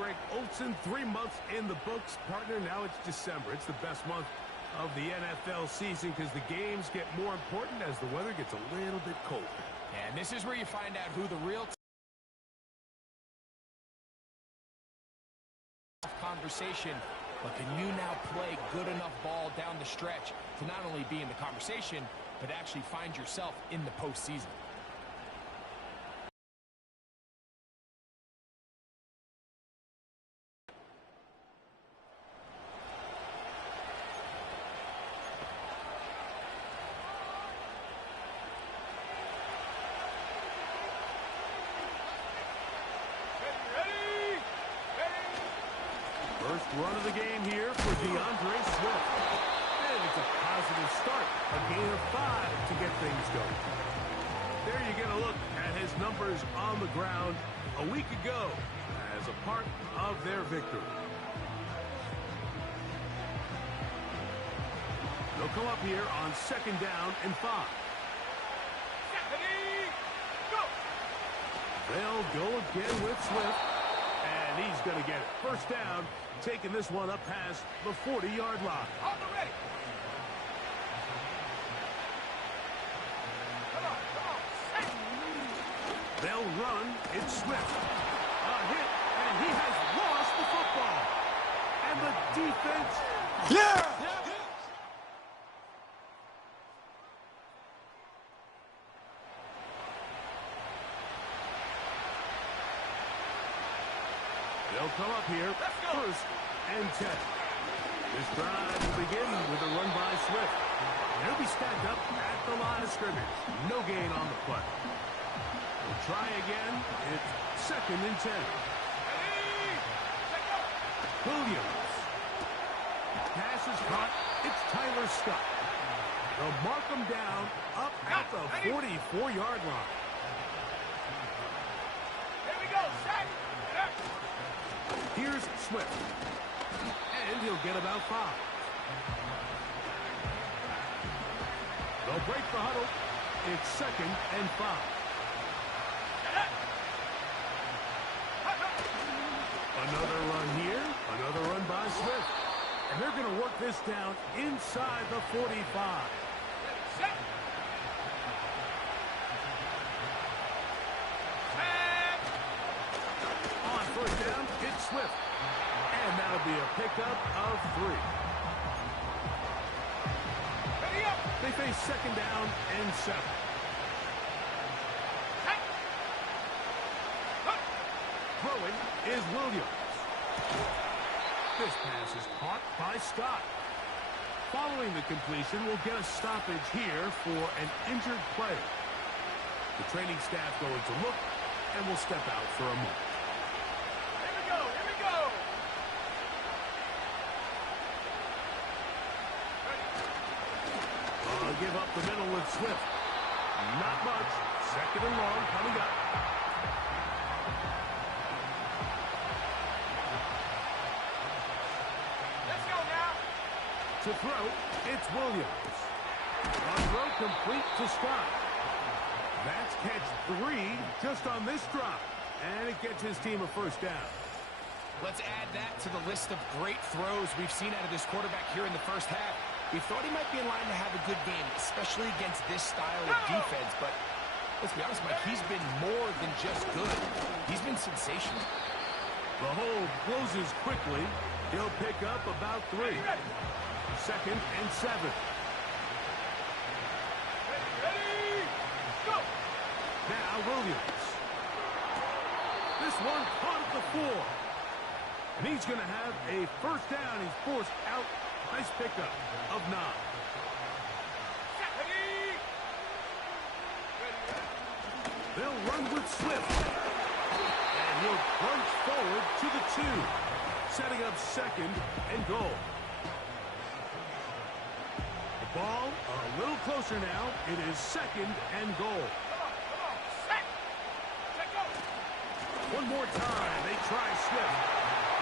Greg Olsen. 3 months in the books, partner. Now it's December. It's the best month of the NFL season because the games get more important as the weather gets a little bit colder. And this is where you find out who the real conversation, but can you now play good enough ball down the stretch to not only be in the conversation, but actually find yourself in the postseason? First run of the game here for DeAndre Swift. And it's a positive start. A gain of 5 to get things going. There you get a look at his numbers on the ground a week ago as a part of their victory. They'll come up here on 2nd down and 5. They'll go again with Swift. And he's going to get it. First down, taking this one up past the 40-yard line. On the ready. Come on. They'll run. It's Swift. A hit, and he has lost the football. And the defense... Yeah! They'll come up here. 1st and 10. This drive will begin with a run by Swift. He'll be stacked up at the line of scrimmage. No gain on the play. We'll try again. It's 2nd and 10. Williams. Pass is caught. It's Tyler Scott. They'll mark him down up at the 44-yard line. Here we go, set. Here's Swift. And he'll get about 5. They'll break the huddle. It's 2nd and 5. Another run here. Another run by Swift. And they're going to work this down inside the 45. On 1st down, it's Swift. And that'll be a pickup of 3. They face 2nd down and 7. Throwing is Williams. This pass is caught by Scott. Following the completion, we'll get a stoppage here for an injured player. The training staff going to look, and will step out for a moment. Here we go, here we go. I'll give up the middle with Swift. Not much. 2nd and long coming up. Let's go now. To throw, it's Williams. On throw complete to Scott. That's catch 3 just on this drop. And it gets his team a 1st down. Let's add that to the list of great throws we've seen out of this quarterback here in the 1st half. We thought he might be in line to have a good game, especially against this style of defense. But let's be honest, Mike, he's been more than just good. He's been sensational. The hole closes quickly. He'll pick up about 3. 2nd and 7. Ready, go! Now Williams. This one caught at the 4. And he's going to have a 1st down. He's forced out. Nice pickup of 9. They'll run with Swift. And he'll plunge forward to the 2. Setting up 2nd and goal. The ball a little closer now. It is 2nd and goal. One more time. They try Swift.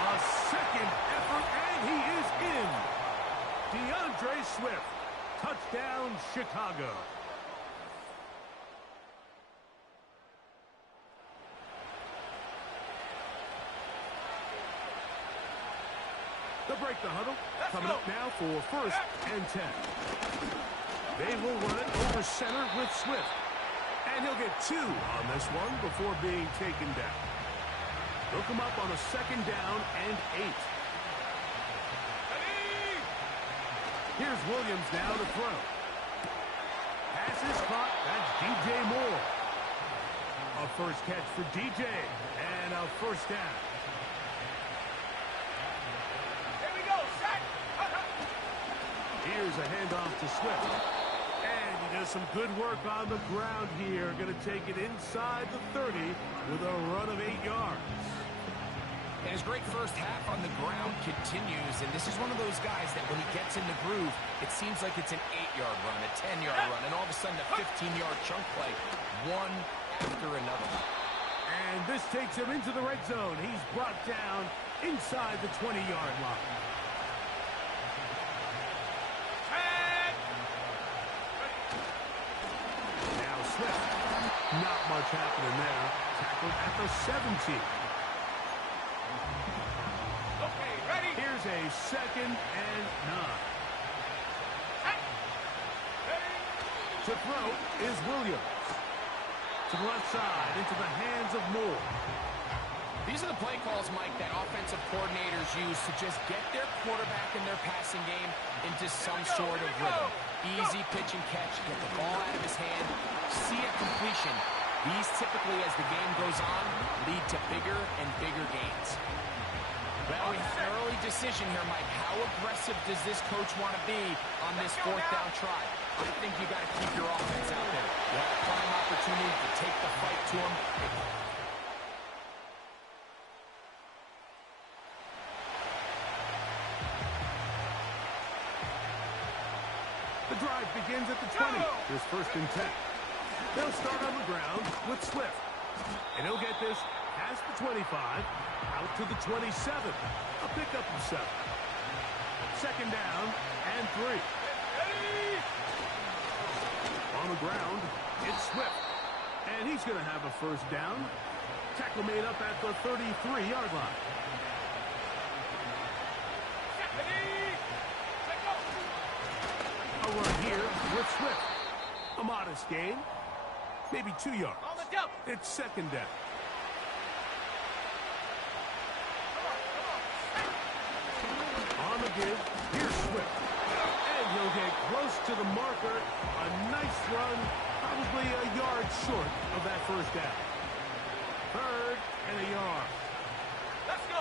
A 2nd effort, and he is in. DeAndre Swift. Touchdown, Chicago. They'll break the huddle. Coming up now for 1st and 10. They will run it over center with Swift. And he'll get 2 on this one before being taken down. They'll come up on a 2nd down and 8. Here's Williams now to throw. Pass is caught. That's DJ Moore. A first catch for DJ. And a 1st down. Here we go, set. Here's a handoff to Swift. And he does some good work on the ground here. Going to take it inside the 30 with a run of 8 yards. And his great first half on the ground continues, and this is one of those guys that when he gets in the groove, it seems like it's an 8-yard run, a 10-yard run, and all of a sudden a 15-yard chunk play, one after another. And this takes him into the red zone. He's brought down inside the 20-yard line. Now Swift. Not much happening there. Tackled at the 17. Okay, ready. Here's a 2nd and 9. To throw is Williams. To the left side, into the hands of Moore. These are the play calls, Mike, that offensive coordinators use to just get their quarterback in their passing game into some sort of rhythm. Easy pitch and catch, get the ball out of his hand, see a completion. These typically, as the game goes on, lead to bigger and bigger gains. Well, we have an early decision here, Mike. How aggressive does this coach want to be on this 4th down try? I think you got to keep your offense out there. You have a prime opportunity to take the fight to him. The drive begins at the 20. Here's 1st and 10. They'll start on the ground with Swift. And he'll get this past the 25, out to the 27. A pickup of 7. 2nd down and 3. On the ground, it's Swift. And he's going to have a 1st down. Tackle made up at the 33-yard line. A run here with Swift. A modest gain. Maybe 2 yards. It's 2nd down. On the give, here's Swift. And he'll get close to the marker. A nice run, probably a yard short of that 1st down. 3rd and a yard. Let's go.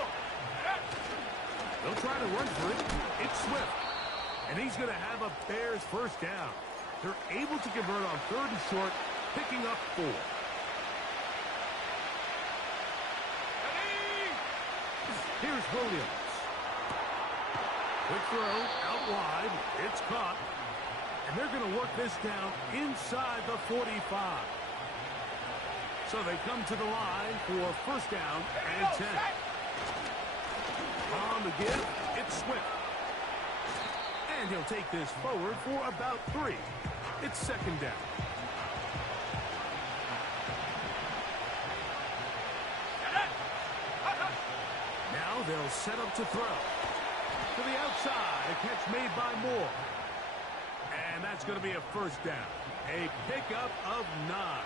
They'll try to run for it. It's Swift. And he's going to have a Bears 1st down. They're able to convert on 3rd and short, picking up 4. Here's Williams. Quick throw, out wide. It's caught. And they're going to work this down inside the 45. So they come to the line for 1st down and 10. On the give, it's Swift. And he'll take this forward for about 3. It's 2nd down. Now they'll set up to throw. To the outside, a catch made by Moore. And that's going to be a 1st down. A pickup of 9.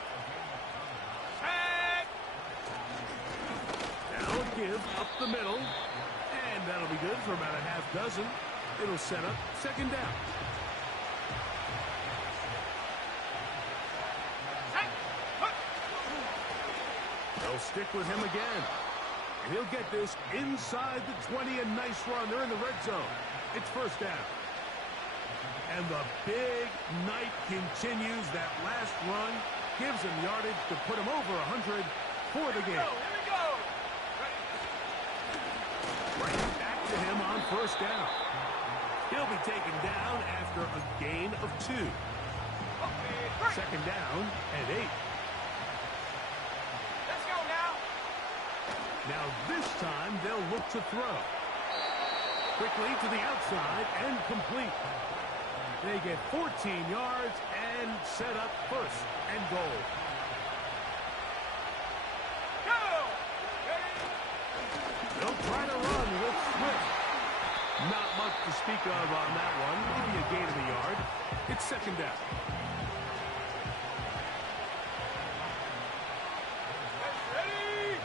Now a give up the middle. And that'll be good for about a half dozen. It'll set up 2nd down. They'll stick with him again. And he'll get this inside the 20. A nice run. They're in the red zone. It's 1st down. And the big night continues. That last run gives him yardage to put him over 100 for the game. Here we go. Right back to him on 1st down. He'll be taken down after a gain of 2. 2nd down and 8. Let's go now. Now this time they'll look to throw. Quickly to the outside and complete. They get 14 yards and set up 1st and goal. Go. They'll try to run with Swift. Not much to speak of on that one. Maybe a gain of a yard. It's second down. Ready?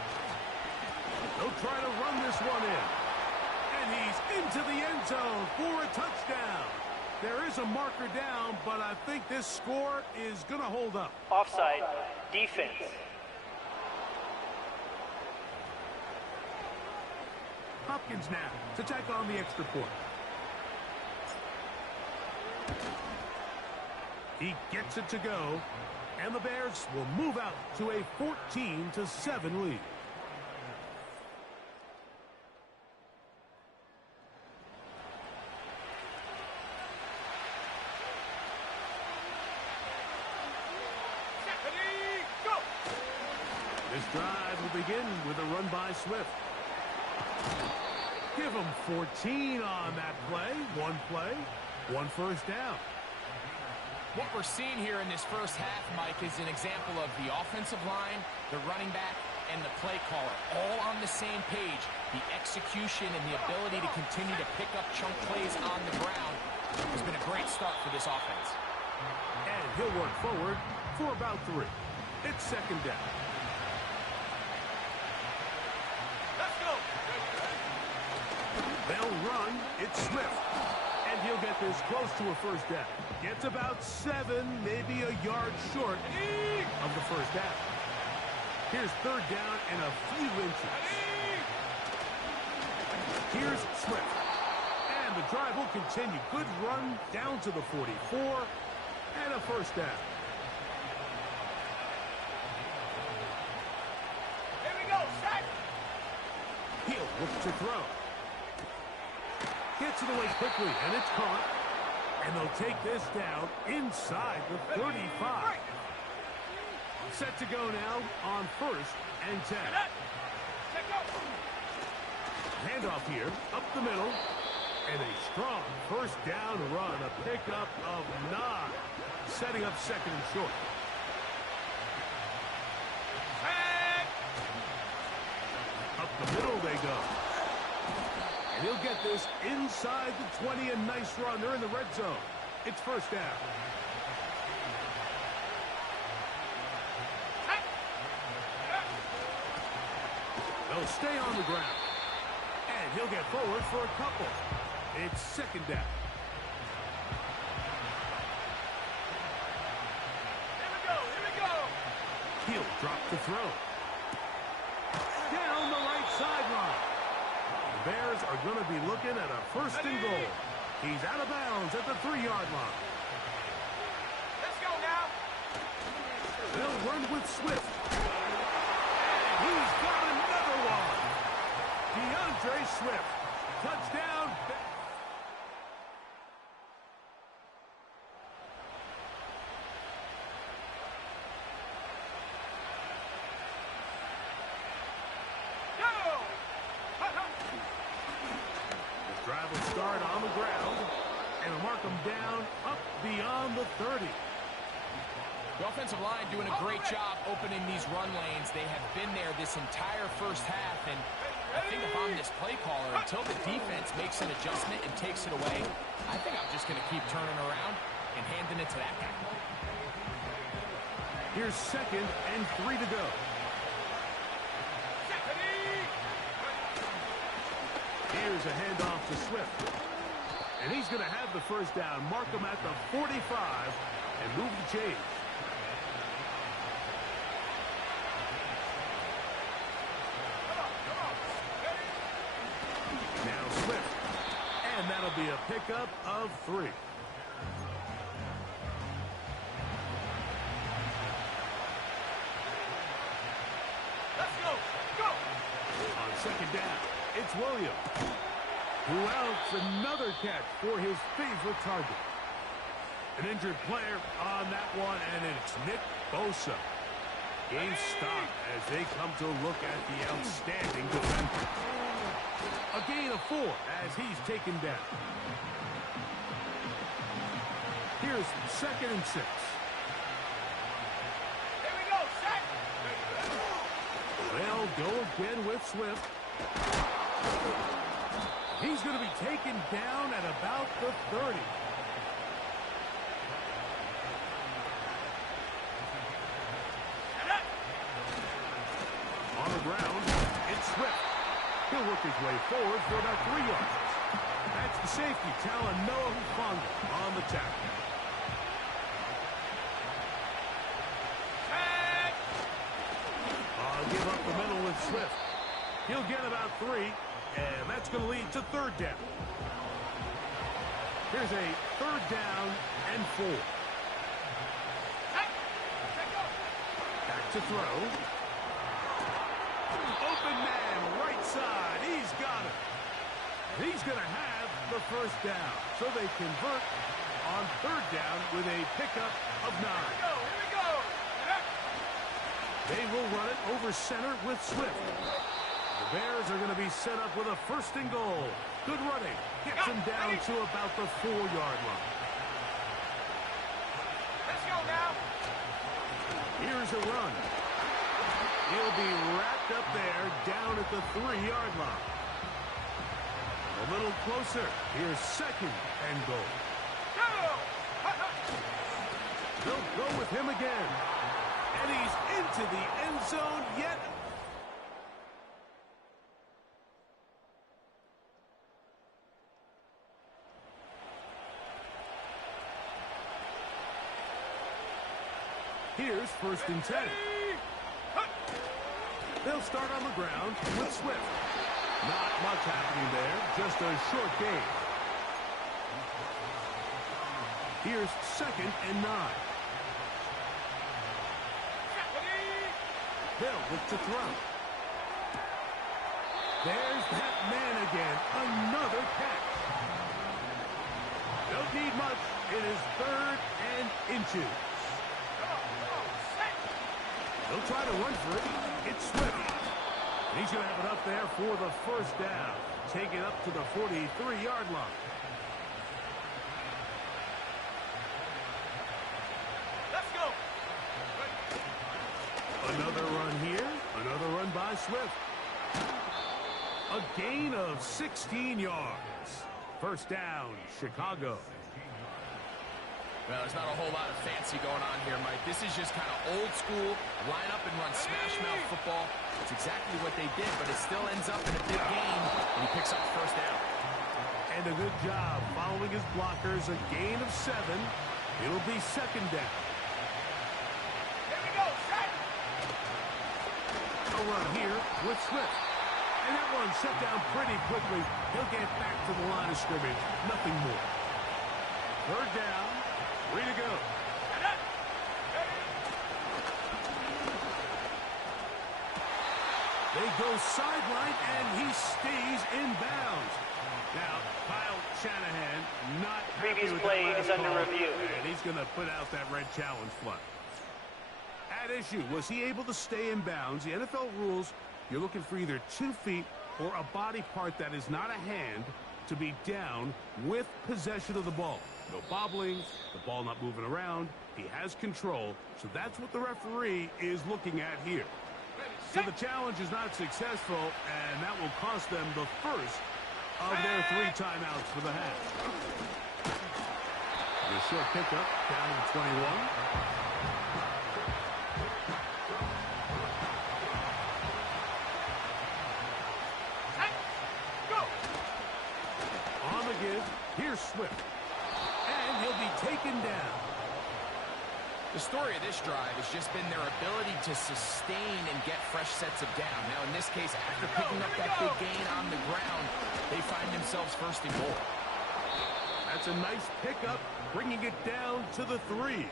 They'll try to run this one in. And he's into the end zone for a touchdown. There is a marker down, but I think this score is going to hold up. Offside. Defense. Hopkins now to take on the extra point. He gets it to go, and the Bears will move out to a 14-7 lead. Ready? Go! This drive will begin with a run by Swift. Give him 14 on that play. One first down. What we're seeing here in this first half, Mike, is an example of the offensive line, the running back, and the play caller all on the same page. The execution and the ability to continue to pick up chunk plays on the ground has been a great start for this offense. And he'll work forward for about 3. It's second down. Let's go! They'll run. It's Swift. And he'll get this close to a first down. Gets about 7, maybe a yard short of the first down. Here's third down and a few inches. Here's Swift. And the drive will continue. Good run down to the 44 and a first down. Here we go, set! He'll look to throw. Gets it away quickly, and it's caught. And they'll take this down inside the 35. Set to go now on 1st and 10. Set, go! Handoff here, up the middle. And a strong first down run, a pickup of 9. Setting up second and short. Set! Up the middle they go. And he'll get this inside the 20. A nice run. They're in the red zone. It's first down. They'll stay on the ground. And he'll get forward for a couple. It's second down. Here we go! He'll drop the throw. Down the right sideline. The Bears are going to be looking at a first and goal. He's out of bounds at the 3-yard line. Let's go now! They'll run with Swift. And he's got another one. DeAndre Swift. Touchdown. The drive will start on the ground. And will mark them down up beyond the 30. The offensive line doing a great job opening these run lanes. They have been there this entire first half, and I think if I'm this play caller, until the defense makes an adjustment and takes it away, I think I'm just going to keep turning around and handing it to that guy. Here's second and 3 to go. Here's a handoff to Swift. And he's going to have the first down. Mark him at the 45 and move the change. Now Swift. And that'll be a pickup of 3. Let's go! Go! On second down, it's Williams. Who else? Another catch for his favorite target. An injured player on that one, and it's Nick Bosa. Game stopped as they come to look at the outstanding defender. A gain of 4 as he's taken down. Here's second and 6. Here we go, set! They'll go again with Swift. He He's going to be taken down at about the 30. On the ground, it's Swift. He'll work his way forward for about 3 yards. That's the safety, Talanoa Hufanga on the tackle. I'll give up the middle with Swift. He'll get about 3, and that's going to lead to 3rd down. Here's a 3rd down and 4. Back to throw. Open man, right side. He's got it. He's going to have the 1st down. So they convert on 3rd down with a pickup of 9. Here we go. They will run it over center with Swift. The Bears are going to be set up with a 1st and goal. Good running. Gets him down to about the 4-yard line. Let's go now. Here's a run. He'll be wrapped up there down at the 3-yard line. A little closer. Here's 2nd and goal. They'll go with him again. And he's into the end zone yet. Here's 1st and 10. They'll start on the ground with Swift. Not much happening there, just a short gain. Here's 2nd and 9. They'll look to throw. There's that man again. Another catch. Don't need much. It is 3rd and inches. They'll try to run for it. It's Swift. And he's going to have it up there for the 1st down. Take it up to the 43-yard line. Let's go. Another run here. Another run by Swift. A gain of 16 yards. 1st down, Chicago. Well, there's not a whole lot of fancy going on here, Mike. This is just kind of old school, line up and run smash mouth football. It's exactly what they did, but it still ends up in a big game, and he picks up 1st down. And a good job following his blockers. A gain of 7. It'll be 2nd down. Here we go, set. A run here with Swift. And that one shut down pretty quickly. He'll get back to the line of scrimmage. Nothing more. 3rd down. 3 to go. They go sideline, and he stays in bounds. Now, Kyle Shanahan not happy Previous with play that is last under call, review. and he's going to put out that red challenge flag. At issue, was he able to stay in bounds? The NFL rules, you're looking for either 2 feet or a body part that is not a hand to be down with possession of the ball. No bobbling, the ball not moving around. He has control, so that's what the referee is looking at here. So the challenge is not successful, and that will cost them the 1st of their 3 timeouts for the half. The short pickup down to 21. On the give, here's Swift. And he'll be taken down. The story of this drive has just been their ability to sustain and get fresh sets of down. Now, in this case, after picking up that big gain on the ground, they find themselves 1st and goal. That's a nice pickup, bringing it down to the 3.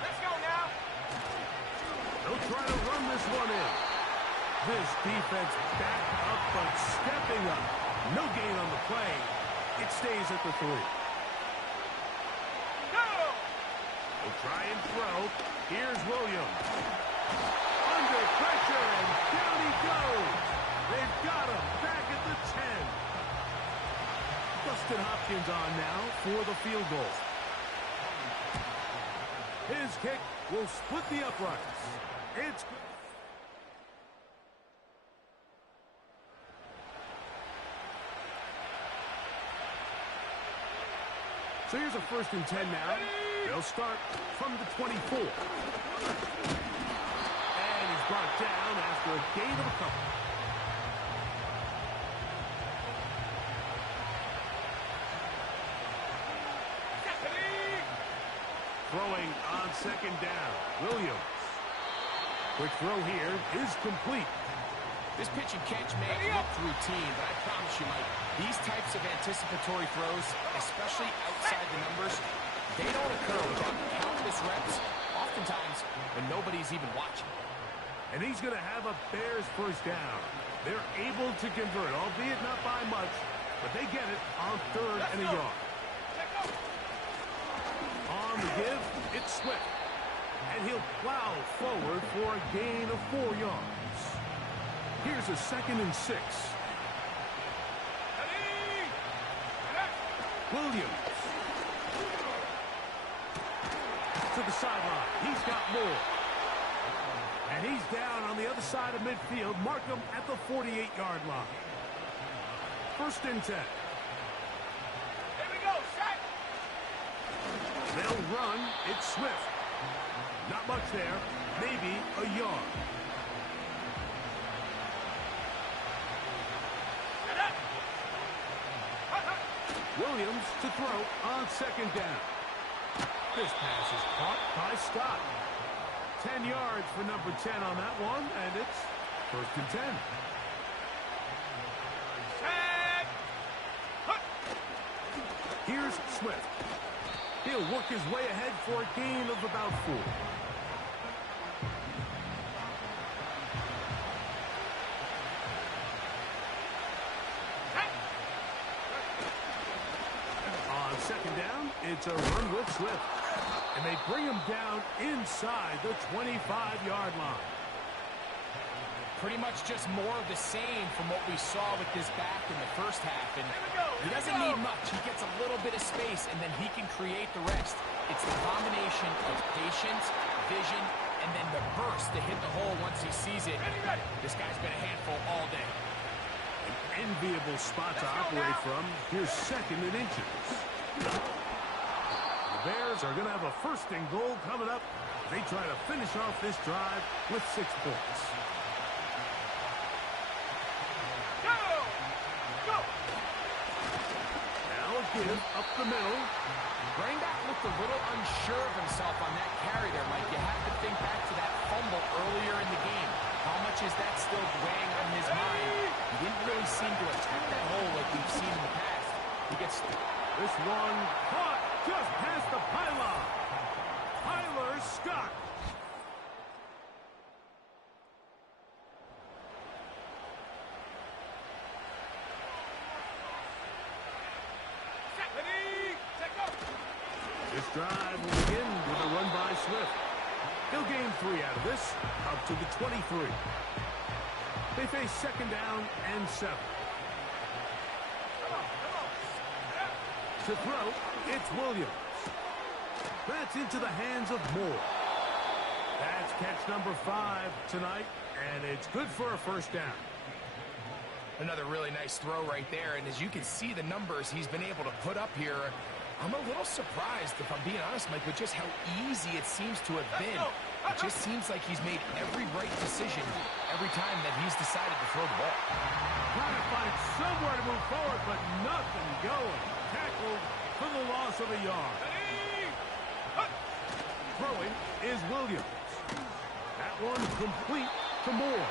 Let's go now. They'll try to run this one in. This defense back up, but stepping up. No gain on the play. It stays at the 3. Go. They'll try and throw. Here's Williams. Under pressure, and down he goes. They've got him back at the 10. Dustin Hopkins on now for the field goal. His kick will split the uprights. It's So here's a 1st and 10 now. They'll start from the 24. And he's brought down after a gain of a couple. Throwing on 2nd down. Williams. Quick throw here is complete. This pitch and catch may look routine, but I promise you, Mike, these types of anticipatory throws, especially outside the numbers, they don't occur without countless reps, oftentimes when nobody's even watching. And he's going to have a Bears 1st down. They're able to convert, albeit not by much, but they get it on 3rd and a yard. On the give, it's Swift. And he'll plow forward for a gain of 4 yards. Here's a 2nd and 6. Williams. To the sideline. He's got more. And he's down on the other side of midfield. Mark him at the 48-yard line. 1st and 10. Here we go, set. They'll run. It's Swift. Not much there. Maybe a yard. Williams to throw on 2nd down. This pass is caught by Scott. 10 yards for number 10 on that one, and it's 1st and 10. Here's Swift. He'll work his way ahead for a gain of about 4. On 2nd down, it's a run with Swift. And they bring him down inside the 25-yard line. Pretty much just more of the same from what we saw with this back in the 1st half. And he doesn't need much. He gets a little bit of space, and then he can create the rest. It's the combination of patience, vision, and then the burst to hit the hole once he sees it. This guy's been a handful all day. An enviable spot to operate from. Here's 2nd and inches. The Bears are going to have a 1st and goal coming up. They try to finish off this drive with 6 points. Give up the middle. Running back looked a little unsure of himself on that carry there, Mike. You have to think back to that fumble earlier in the game. How much is that still weighing on his mind? He didn't really seem to attack that hole like we've seen in the past. He gets this one caught just past the pylon. Tyler Scott. This drive will begin with a run by Swift. He'll gain 3 out of this, up to the 23. They face 2nd down and 7. To throw, it's Williams. That's into the hands of Moore. That's catch number 5 tonight, and it's good for a 1st down. Another really nice throw right there, and as you can see the numbers he's been able to put up here, I'm a little surprised, if I'm being honest, Mike, with just how easy it seems to have been. It just seems like he's made every right decision every time that he's decided to throw the ball. Trying to find somewhere to move forward, but nothing going. Tackled for the loss of a yard. Throwing is Williams. That one complete to Moore.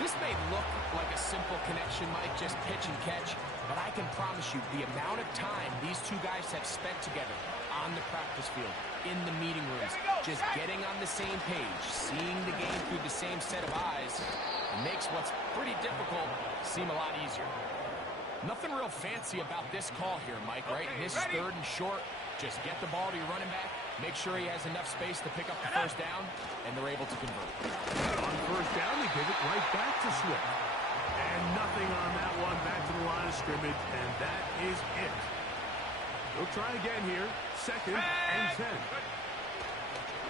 This may look like a simple connection, Mike, just pitch and catch, but I can promise you the amount of time these two guys have spent together on the practice field, in the meeting rooms, just getting on the same page, seeing the game through the same set of eyes, it makes what's pretty difficult seem a lot easier. Nothing real fancy about this call here, Mike, right? This is 3rd and short. Just get the ball to your running back, make sure he has enough space to pick up the 1st down, and they're able to convert. On 1st down, they give it right back to Swift. And nothing on that one, back to the line of scrimmage, and that is it. They'll try again here, 2nd and 10.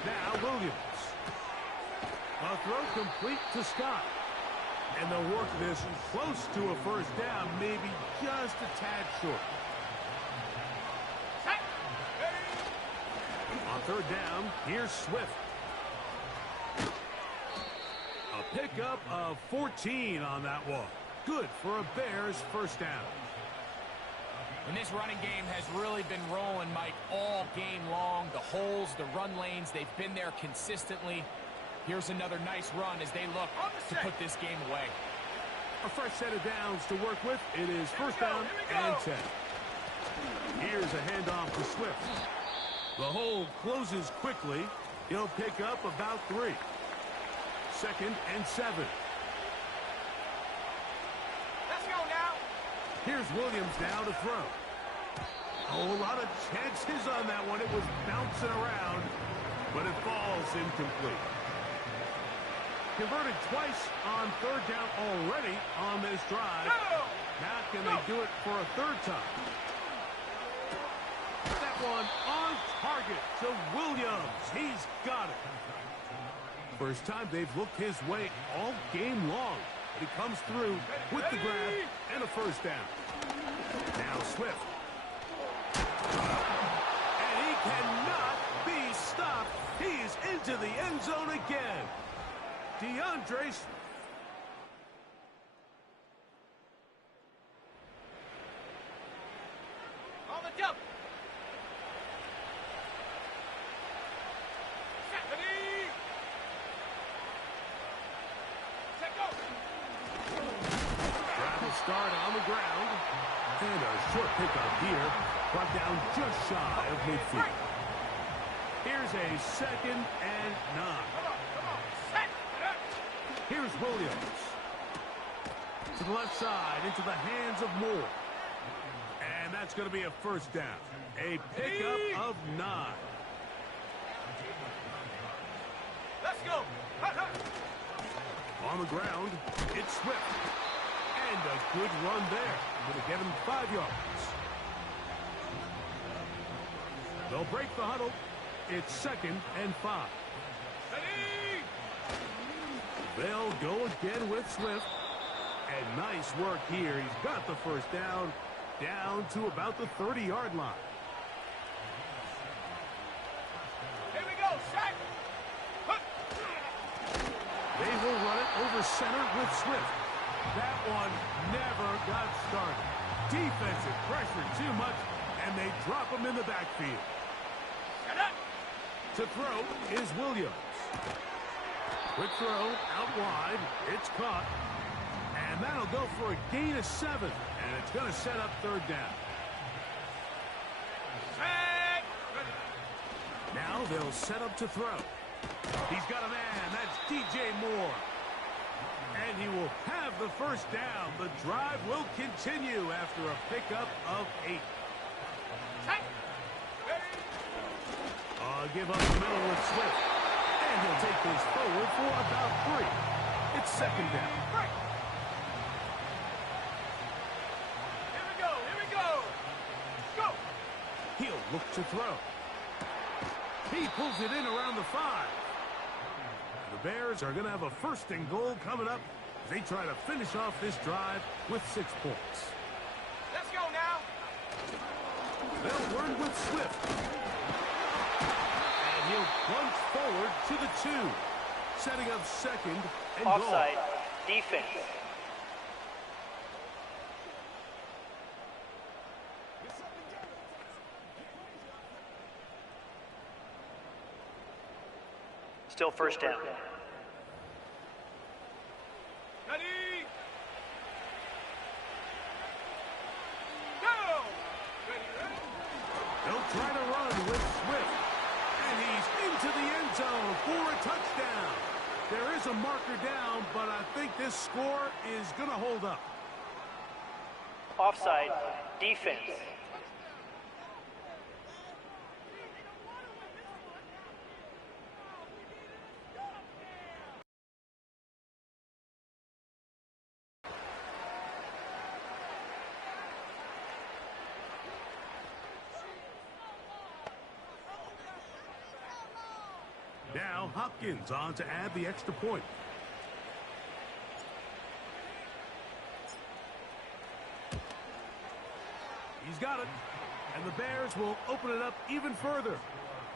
Now Williams. A throw complete to Scott. And they'll work this close to a 1st down, maybe just a tad short. third down, here's Swift. A pickup of 14 on that one. Good for a Bears first down. And this running game has really been rolling, Mike, all game long. The holes, the run lanes, they've been there consistently. Here's another nice run as they look to put this game away. A fresh set of downs to work with. It is first down and 10. Here's a handoff to Swift. The hole closes quickly. He'll pick up about 3. Second and 7. Let's go now. Here's Williams now to throw. Oh, a lot of chances on that one. It was bouncing around, but it falls incomplete. Converted twice on third down already on this drive. Now can they do it for a third time? That one on target to Williams. He's got it. First time they've looked his way all game long. But he comes through with the grab and a first down. Now Swift. And he cannot be stopped. He's into the end zone again. DeAndre. On the jump. Start on the ground. And a short pickup here. Brought down just shy of midfield. Here's a second and 9. Here's Williams. To the left side, into the hands of Moore. And that's going to be a first down. A pickup of 9. Let's go. On the ground, it's Swift. And a good run there. Going to get him 5 yards. They'll break the huddle. It's second and 5. They'll go again with Swift. And nice work here. He's got the first down to about the 30-yard line. Here we go, sack. They will run it over center with Swift. That one never got started. Defensive pressure too much, and they drop him in the backfield. To throw is Williams. Quick throw out wide. It's caught. And that'll go for a gain of 7. And it's going to set up third down. Now they'll set up to throw. He's got a man. That's DJ Moore. And he will have the first down. The drive will continue after a pickup of 8. Give up the middle with Swift. And he'll take this forward for about 3. It's second down. Here we go. Go. He'll look to throw. He pulls it in around the 5. The Bears are going to have a first and goal coming up as they try to finish off this drive with 6 points. Let's go now. They'll run with Swift. And he'll plunge forward to the 2. Setting up second and goal. Offside. Defense. Still first down. Ready. Go. They'll try to run with Swift. And he's into the end zone for a touchdown. There is a marker down, but I think this score is going to hold up. Offside. Defense. Now Hopkins on to add the extra point. He's got it. And the Bears will open it up even further.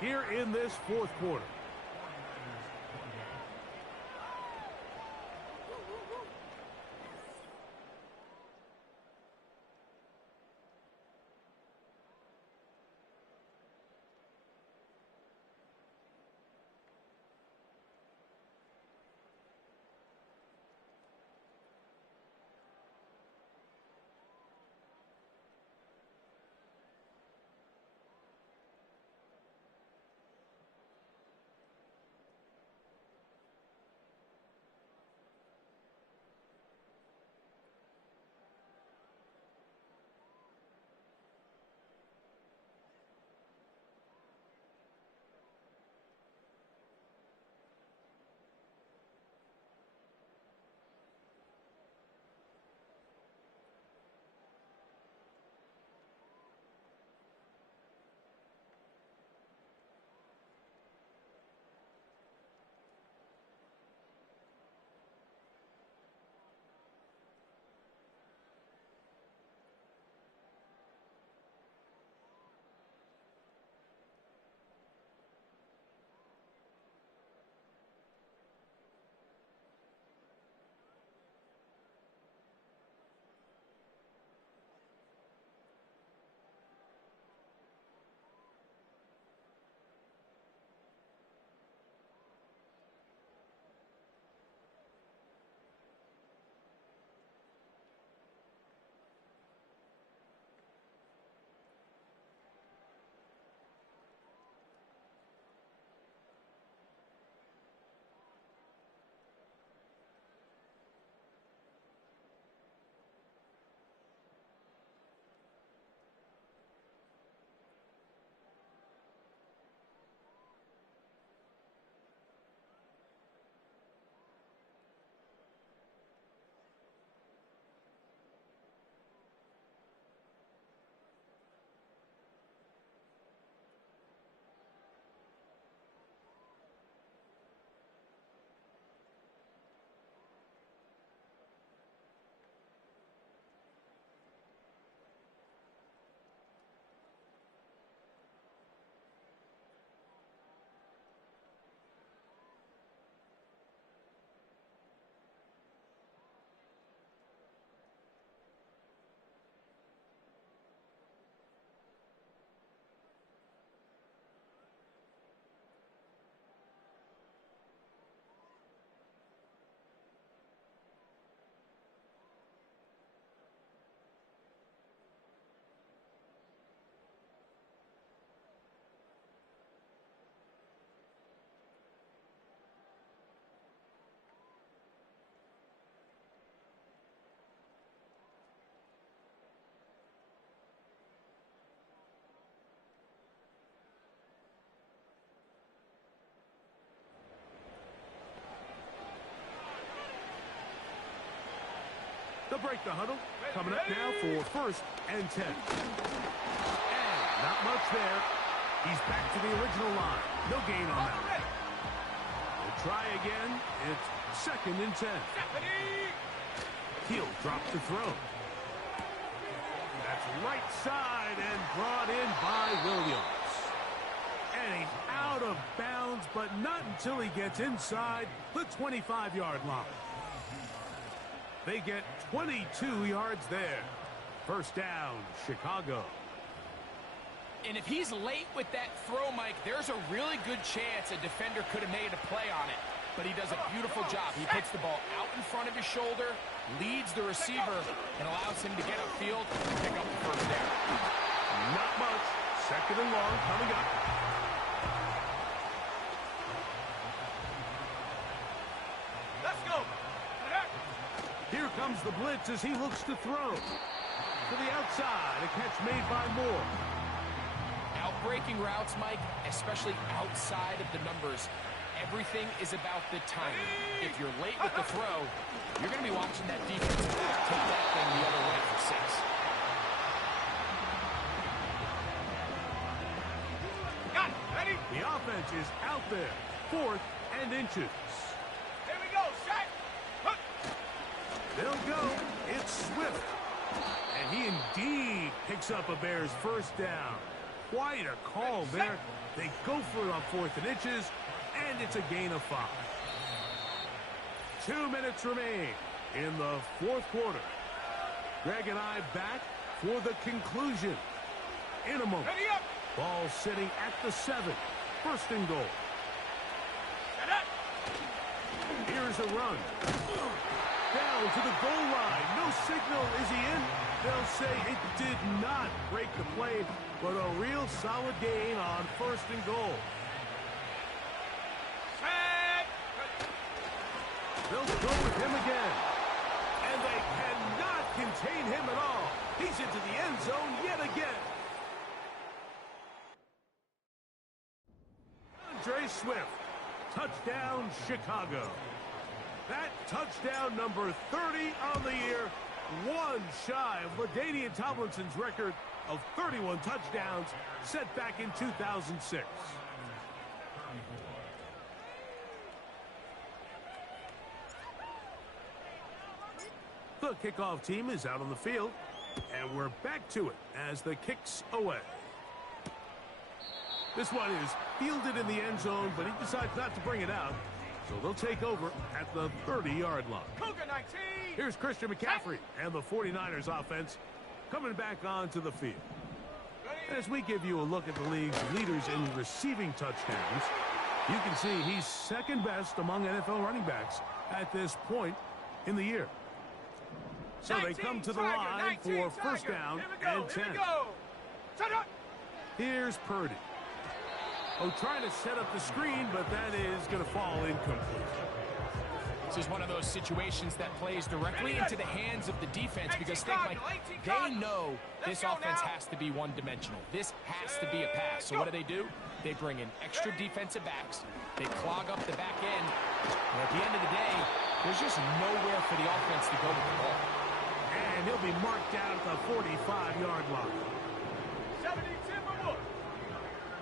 here in this fourth quarter. They'll break the huddle. Coming up now for 1st and 10. And not much there. He's back to the original line. No gain on that. They'll try again. It's 2nd and 10. He'll drop the throw. That's right side and brought in by Williams. And he's out of bounds, but not until he gets inside the 25-yard line. They get 22 yards there. 1st down, Chicago. And if he's late with that throw, Mike, there's a really good chance a defender could have made a play on it. But he does a beautiful job. He puts the ball out in front of his shoulder, leads the receiver, and allows him to get upfield and pick up the 1st down. Not much. 2nd and long coming up. Let's go. Here comes the blitz as he looks to throw. To the outside, a catch made by Moore. Outbreaking routes, Mike, especially outside of the numbers, everything is about the timing. If you're late with the throw, you're going to be watching that defensive back take that thing the other way for 6. Got it. Ready? The offense is out there. 4th and inches. Here we go. Shaq. Hook. They'll go. It's Swift. And he indeed picks up a Bears 1st down. Quite a call there. They go for it on 4th and inches, and it's a gain of 5. 2 minutes remain in the 4th quarter. Greg and I back for the conclusion in a moment. Ready up. Ball sitting at the 7. 1st and goal. Set up. Here's a run. Down to the goal line. No signal. Is he in? They'll say it did not break the play, but a real solid gain on 1st and goal. Set. They'll go with him again. And they cannot contain him at all. He's into the end zone yet again. Andre Swift. Touchdown, Chicago. That touchdown number 30 on the year, one shy of LaDainian Tomlinson's record of 31 touchdowns set back in 2006. The kickoff team is out on the field, and we're back to it as the kicks away. This one is fielded in the end zone, but he decides not to bring it out. So they'll take over at the 30-yard line. Cougar 19. Here's Christian McCaffrey and the 49ers offense coming back onto the field. As we give you a look at the league's leaders in receiving touchdowns, you can see he's second best among NFL running backs at this point in the year. So they come to the line for 1st down and 10. Here's Purdy. Oh, trying to set up the screen, but that is going to fall incomplete. This is one of those situations that plays directly into the hands of the defense because they know this offense has to be one-dimensional. This has to be a pass. So what do? They bring in extra defensive backs. They clog up the back end. And at the end of the day, there's just nowhere for the offense to go with the ball. And he'll be marked down at the 45-yard line. 70 Timberwood.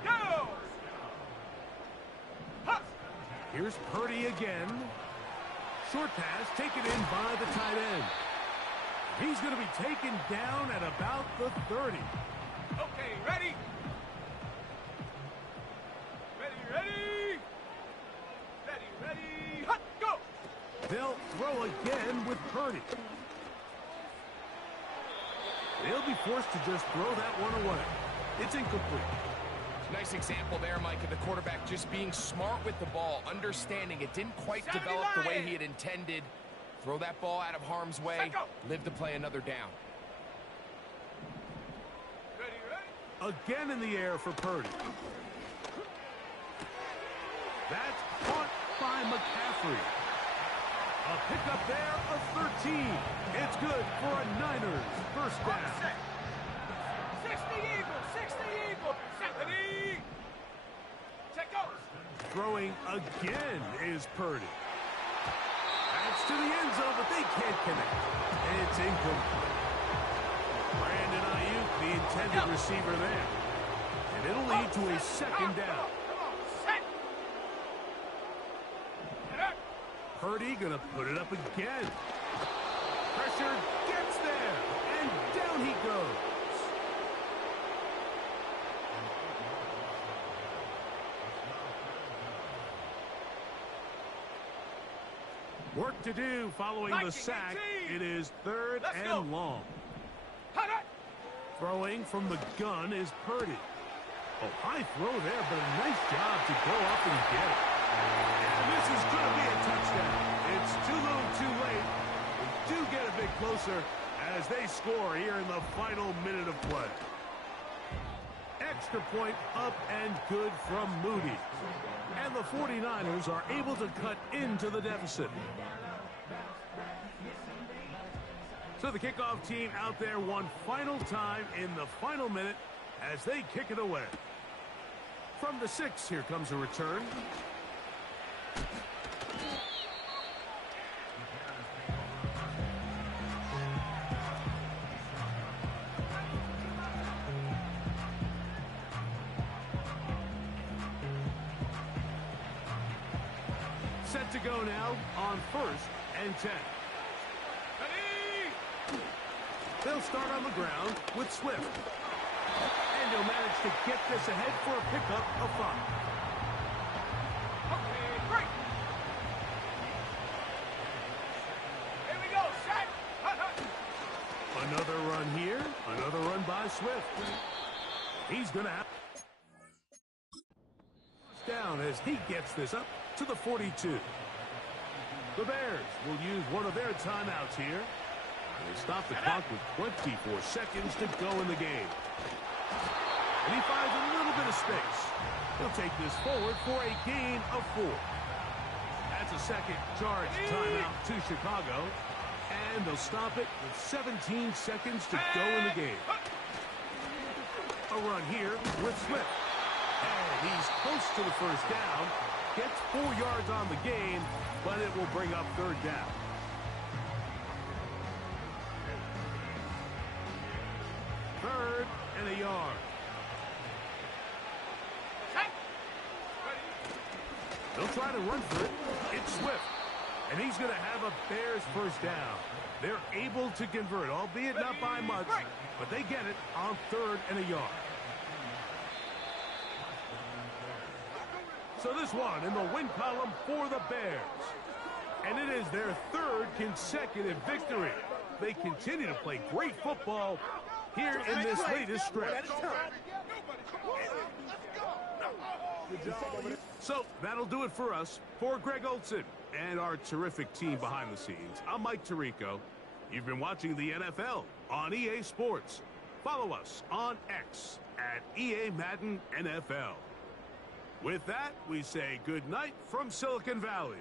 Go! Here's Purdy again. Short pass taken in by the tight end. He's going to be taken down at about the 30. Okay, ready? Ready. Hut, go! They'll throw again with Purdy. They'll be forced to just throw that one away. It's incomplete. Nice example there, Mike, of the quarterback just being smart with the ball, understanding it didn't quite develop the way he had intended. Throw that ball out of harm's way, live to play another down. Ready. Again in the air for Purdy. That's caught by McCaffrey. A pickup there of 13. It's good for a Niners 1st down. 60 Eagles. 70. Check goes. Throwing again is Purdy. That's to the end zone, but they can't connect. It's incomplete. Brandon Ayuk, the intended receiver there. And it'll lead to a 2nd down. Come on, set. Purdy gonna put it up again. Pressure gets there, and down he goes. Work to do following the sack. It is 3rd and long. Throwing from the gun is Purdy. Oh, high throw there, but a nice job to go up and get it. And this is going to be a touchdown. It's too little too late. We do get a bit closer as they score here in the final minute of play. Extra point up and good from Moody. And the 49ers are able to cut into the deficit. So the kickoff team out there one final time in the final minute as they kick it away. From the 6, here comes a return. Set to go now on 1st and 10. Ready. They'll start on the ground with Swift. And he'll manage to get this ahead for a pickup of 5. Okay, great. Here we go, set. Hut, hut. Another run here. Another run by Swift. He's going to have down as he gets this up to the 42. The Bears will use one of their timeouts here. They stop the clock with 24 seconds to go in the game. And he finds a little bit of space. He'll take this forward for a gain of 4. That's a second charge timeout to Chicago. And they'll stop it with 17 seconds to go in the game. A run here with Swift. And he's close to the first down. Gets 4 yards on the game, but it will bring up third down. Third and a yard. They'll try to run for it. It's Swift. And he's going to have a Bears first down. They're able to convert, albeit not by much, but they get it on third and a yard. So this one in the win column for the Bears. And it is their third consecutive victory. They continue to play great football here in this latest stretch. So that'll do it for us. For Greg Olson and our terrific team behind the scenes, I'm Mike Tirico. You've been watching the NFL on EA Sports. Follow us on X at EA Madden NFL. With that, we say good night from Silicon Valley.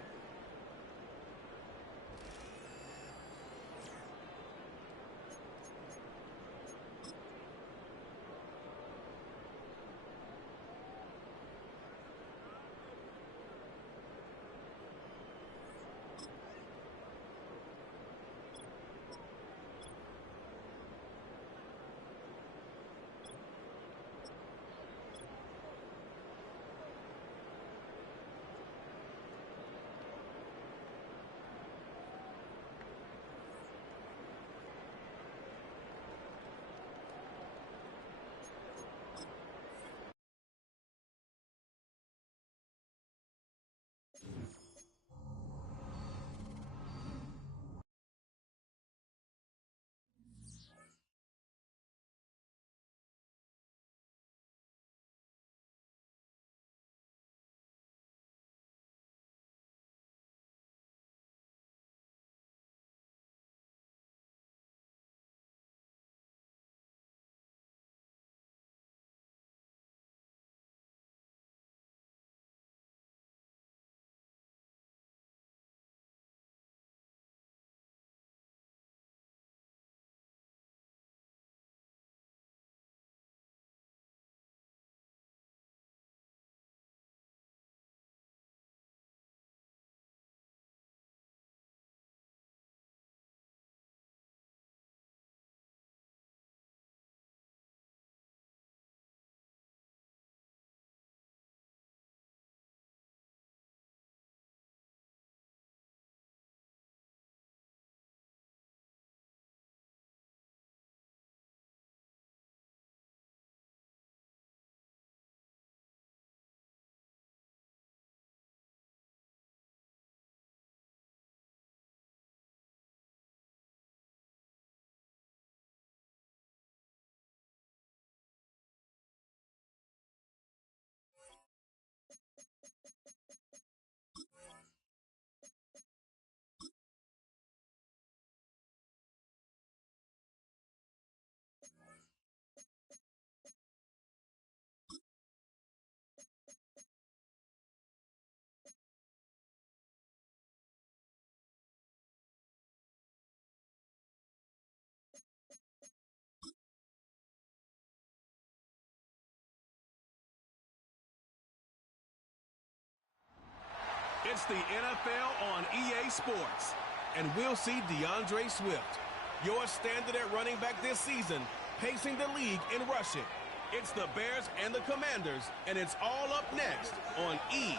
It's the NFL on EA Sports, and we'll see DeAndre Swift, your standard at running back this season, pacing the league in rushing. It's the Bears and the Commanders, and it's all up next on EA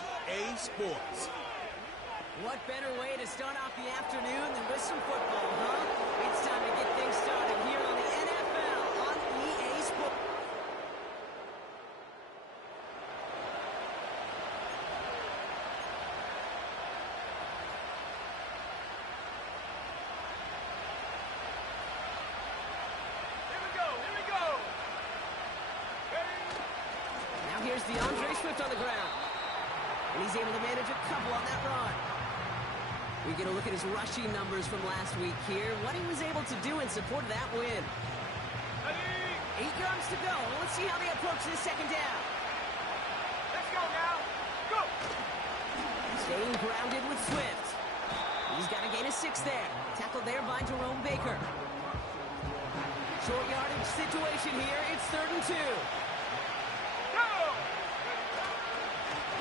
Sports. What better way to start off the afternoon than with some football, huh? It's time to get things started here on the NFL on EA Sports. DeAndre Swift on the ground. And he's able to manage a couple on that run. We get a look at his rushing numbers from last week here. What he was able to do in support of that win. 8 yards to go. Let's see how they approach this second down. Let's go now. Go. Staying grounded with Swift. He's got a gain of 6 there. Tackled there by Jerome Baker. Short yardage situation here. It's 3rd and 2. Go.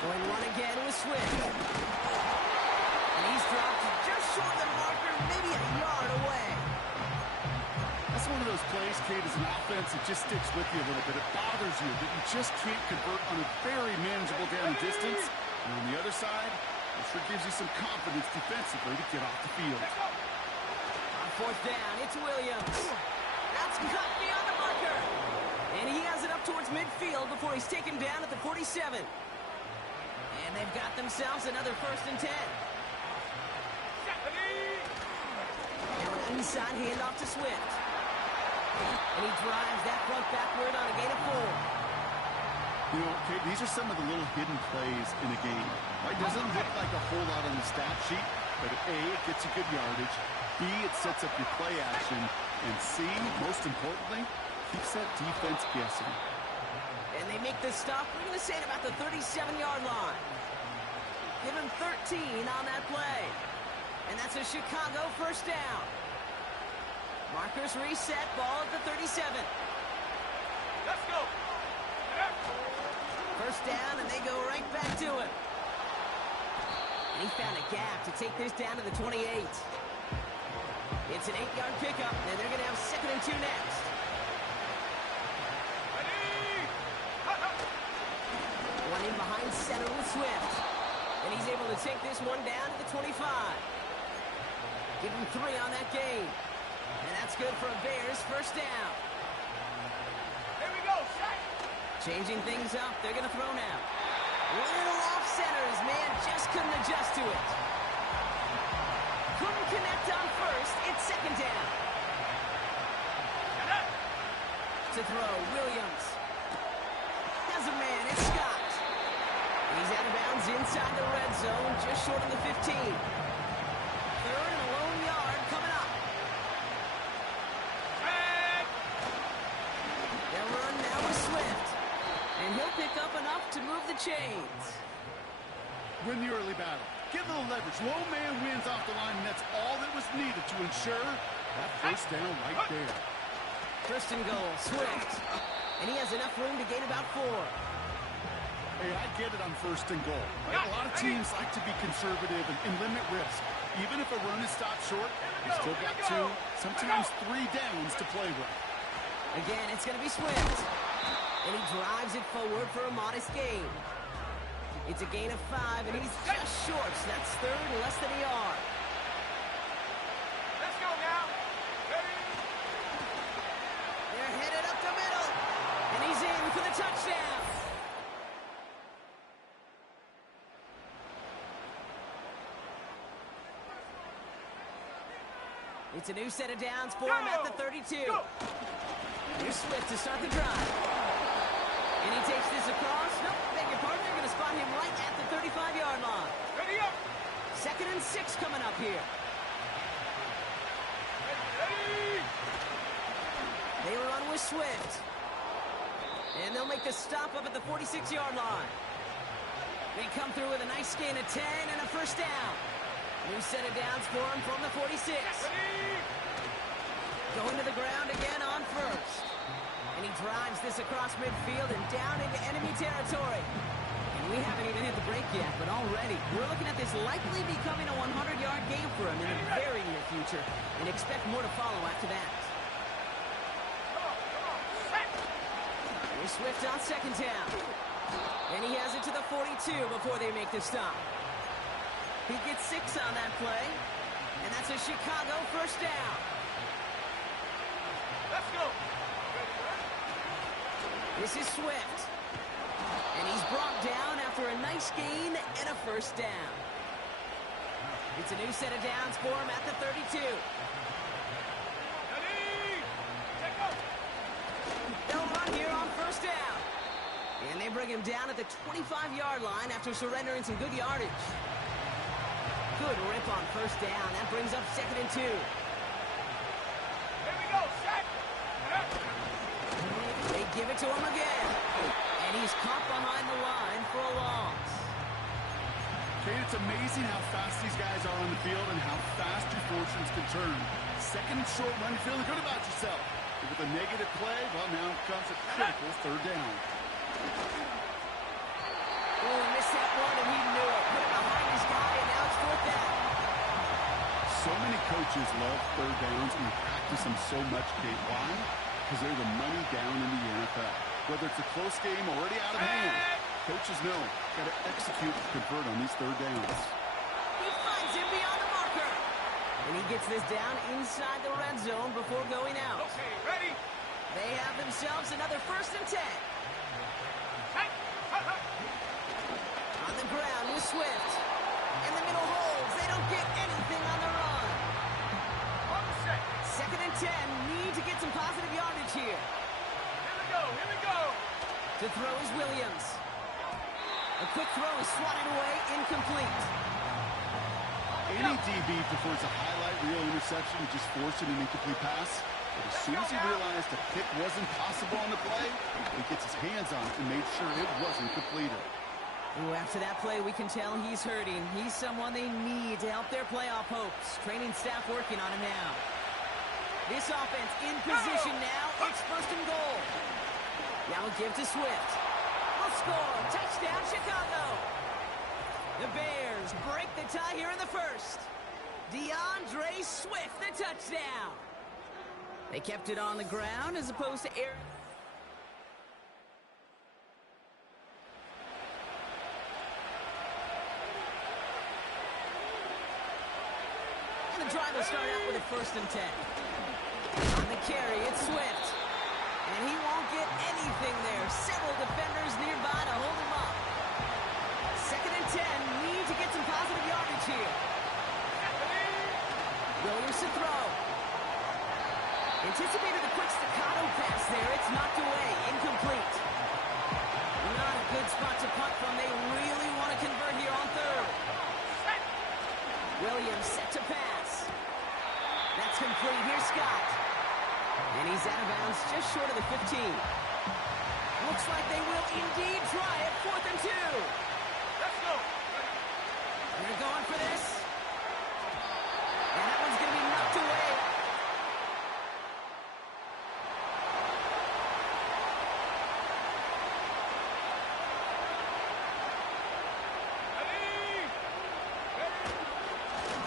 Going one again with Swift. And he's dropped just short of the marker, maybe a yard away. That's one of those plays, Kate, as an offense that just sticks with you a little bit. It bothers you that you just can't convert on a very manageable down distance. And on the other side, it sure gives you some confidence defensively to get off the field. On 4th down, it's Williams. That's cut beyond the marker. And he has it up towards midfield before he's taken down at the 47. And they've got themselves another 1st and 10. And an inside handoff to Swift. And he drives that front backward on a gain of 4. You know, Kate, these are some of the little hidden plays in a game. It doesn't look like a whole lot on the stat sheet, but A, it gets you good yardage. B, it sets up your play action. And C, most importantly, keeps that defense guessing. And they make the stop, we're going to say, at about the 37-yard line. Give him 13 on that play. And that's a Chicago 1st down. Markers reset, ball at the 37. Let's go. 1st down, and they go right back to him. And he found a gap to take this down to the 28. It's an 8-yard pickup, and they're going to have 2nd and 2 next. One in behind center with Swift. And he's able to take this one down to the 25. Give him 3 on that game. And that's good for a Bears 1st down. Here we go, Shaq. Changing things up. They're going to throw now. Little off center. His man just couldn't adjust to it. Couldn't connect on 1st. It's 2nd down. To throw, Williams. Has a man. It's Scott. And he's out of bounds inside the red zone, just short of the 15. 3rd and a lone yard coming up. They'll run now with Swift. And he'll pick up enough to move the chains. Win the early battle. Get a little leverage. Low man wins off the line, and that's all that was needed to ensure that 1st down right there. 1st and goal, Swift. And he has enough room to gain about 4. Hey, I get it on 1st and goal. Right? A lot of teams like to be conservative and limit risk. Even if a run is stopped short, you still got 2, sometimes 3 downs to play with. Again, it's going to be Swift. And he drives it forward for a modest gain. It's a gain of 5, and he's just short. So that's 3rd, less than a yard. Let's go now. Ready? They're headed up the middle. And he's in for the touchdown. It's a new set of downs for him at the 32. Here's Swift to start the drive. And he takes this across. Nope, beg your pardon. They're going to spot him right at the 35-yard line. Ready up. 2nd and 6 coming up here. Ready. They run with Swift. And they'll make the stop up at the 46-yard line. They come through with a nice gain of 10 and a 1st down. New set of downs for him from the 46. Going to the ground again on 1st. And he drives this across midfield and down into enemy territory. And we haven't even hit the break yet, but already we're looking at this likely becoming a 100-yard game for him in the very near future. And expect more to follow after that. Here's Swift on 2nd down. And he has it to the 42 before they make the stop. He gets 6 on that play. And that's a Chicago 1st down. Let's go. This is Swift. And he's brought down after a nice gain and a 1st down. It's a new set of downs for him at the 32. Ready. Take off. They'll run here on 1st down. And they bring him down at the 25-yard line after surrendering some good yardage. Good rip on first down. That brings up 2nd and 2. Here we go, set. They give it to him again. And he's caught behind the line for a loss. Kate, it's amazing how fast these guys are on the field and how fast your fortunes can turn. 2nd and short run, you're feeling good about yourself. But with a negative play, well, now comes a critical 3rd down. Oh, he missed that one, and he knew it. Put it behind his guy, and now it's 4th down. So many coaches love 3rd downs and practice them so much, Kate. Why? Because they're the money down in the NFL. Whether it's a close game already out of hand, coaches know got to execute and convert on these 3rd downs. He finds him beyond the marker. And he gets this down inside the red zone before going out. Okay, ready? They have themselves another 1st and 10. On the ground with Swift. In the middle holds. They don't get anything on the run. On the set. 2nd and 10. Need to get some positive yardage here. Here we go, here we go. To throw is Williams. A quick throw is swatted away. Incomplete. Any DB prefers a highlight reel interception and just forcing an incomplete pass. But as soon as he realized a pick wasn't possible on the play, he gets his hands on it and made sure it wasn't completed. Ooh, after that play, we can tell he's hurting. He's someone they need to help their playoff hopes. Training staff working on him now. This offense in position now. It's 1st and goal. Now a give to Swift. Will score. Touchdown, Chicago. The Bears break the tie here in the 1st. DeAndre Swift, the touchdown. They kept it on the ground as opposed to air. And the drive will start out with a 1st and 10. On the carry, it's Swift. And he won't get anything there. Several defenders nearby to hold him up. 2nd and 10. Need to get some positive yardage here. Williams to throw. Anticipated a quick staccato pass there. It's knocked away. Incomplete. Not a good spot to punt from. They really want to convert here on 3rd. Williams set to pass. That's complete. Here's Scott. And he's out of bounds just short of the 15. Looks like they will indeed try it. 4th and 2. Let's go. They're going for this. And that one's going to be knocked away.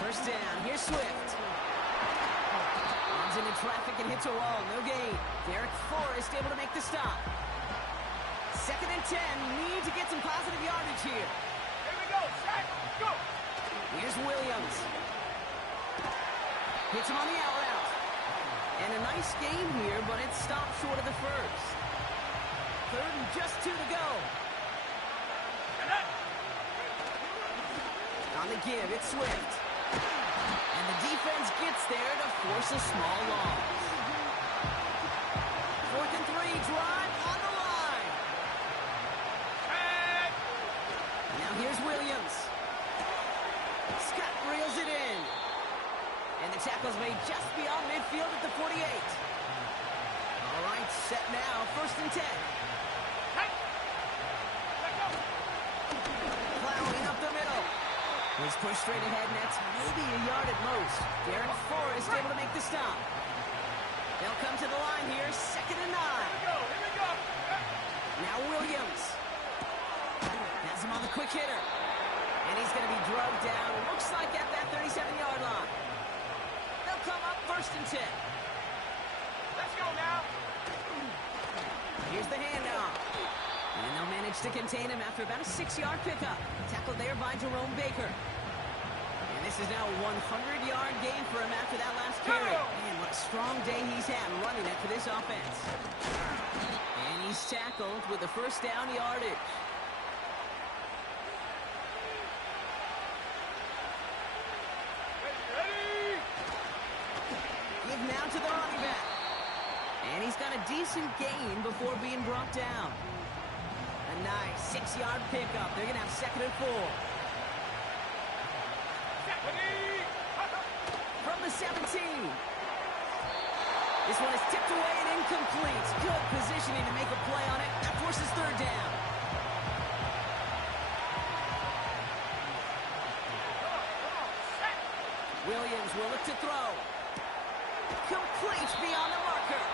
First down. Here's Swift. Runs into traffic and hits a wall. No gain. Derek Forrest able to make the stop. 2nd and 10. Need to get some positive yardage here. Here we go, set, go. Here's Williams. Hits him on the out route. And a nice game here, but it's stopped short of the 1st. 3rd and just 2 to go. On the give, it's Swift. And the defense gets there to force a small loss. 4th and 3, drive on the line. Now here's Williams. Scott reels it in. And the tackle's made just beyond midfield at the 48. All right, set now, 1st and 10. Plowing up the middle. He's pushed straight ahead, and that's maybe a yard at most. Derek Forrest able to make the stop. They'll come to the line here, 2nd and 9. Here we go. Now Williams. Has him on the quick hitter. And he's going to be drugged down, looks like at that 37-yard line. They'll come up 1st and 10. Let's go now. Here's the handoff. And they'll manage to contain him after about a 6-yard pickup. Tackled there by Jerome Baker. And this is now a 100-yard gain for him after that last carry. Man, what a strong day he's had running it for this offense. And he's tackled with the 1st down yardage. Ready. Give now to the running back. And he's got a decent gain before being brought down. A nice 6-yard pickup. They're going to have 2nd and 4. From the 17. This one is tipped away and incomplete. Good positioning to make a play on it. That forces 3rd down. Williams will look to throw. Complete beyond the marker.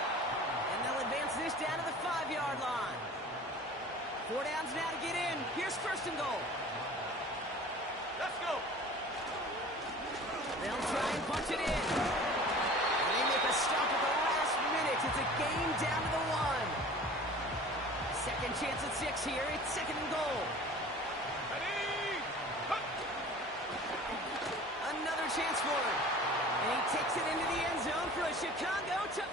And they'll advance this down to the 5-yard line. 4 downs now to get in. Here's 1st and goal. Let's go. They'll try and punch it in. And they make a stop at the last minute. It's a game down to the 1. Second chance at 6 here. It's 2nd and goal. Ready? Another chance for him. And he takes it into the end zone for a Chicago touchdown.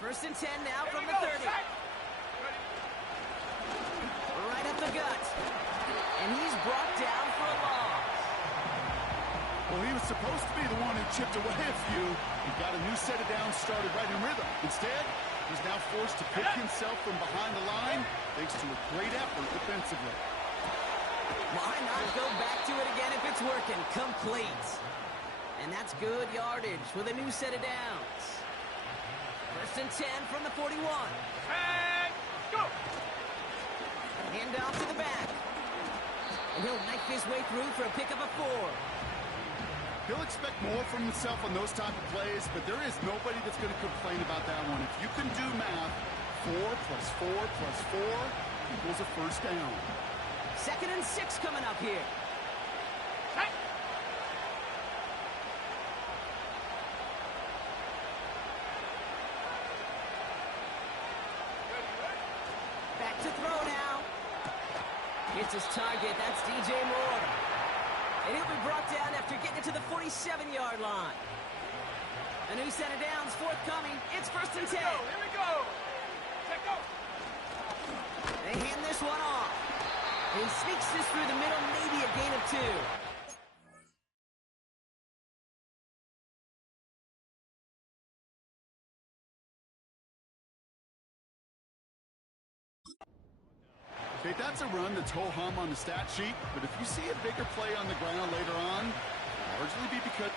First and 10 now from the 30. Right up the gut. And he's brought down for a loss. Well, he was supposed to be the one who chipped away a few. He got a new set of downs started right in rhythm. Instead, he's now forced to pick himself from behind the line thanks to a great effort defensively. Why not go back to it again if it's working? Complete. And that's good yardage with a new set of downs. First and 10 from the 41. And go. Hand off to the back. And he'll knife his way through for a pickup of 4. He'll expect more from himself on those type of plays, but there is nobody that's going to complain about that one. If you can do math, 4 plus 4 plus 4 equals a 1st down. 2nd and 6 coming up here. Back to throw now. It's his target. That's DJ Moore. And he'll be brought down after getting it to the 47-yard line. A new set of downs forthcoming. It's 1st and 10. Here we go. Check go. They hand this one off. He sneaks this through the middle, maybe a gain of 2. Okay, that's a run that's ho-hum on the stat sheet, but if you see a bigger play on the ground later on, largely be because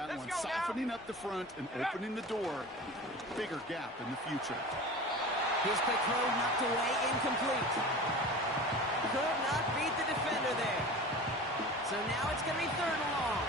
that Let's one. go now. Softening up the front and opening the door. Bigger gap in the future. His quick throw knocked away, incomplete. Could not beat the defender there. So now it's going to be 3rd and long.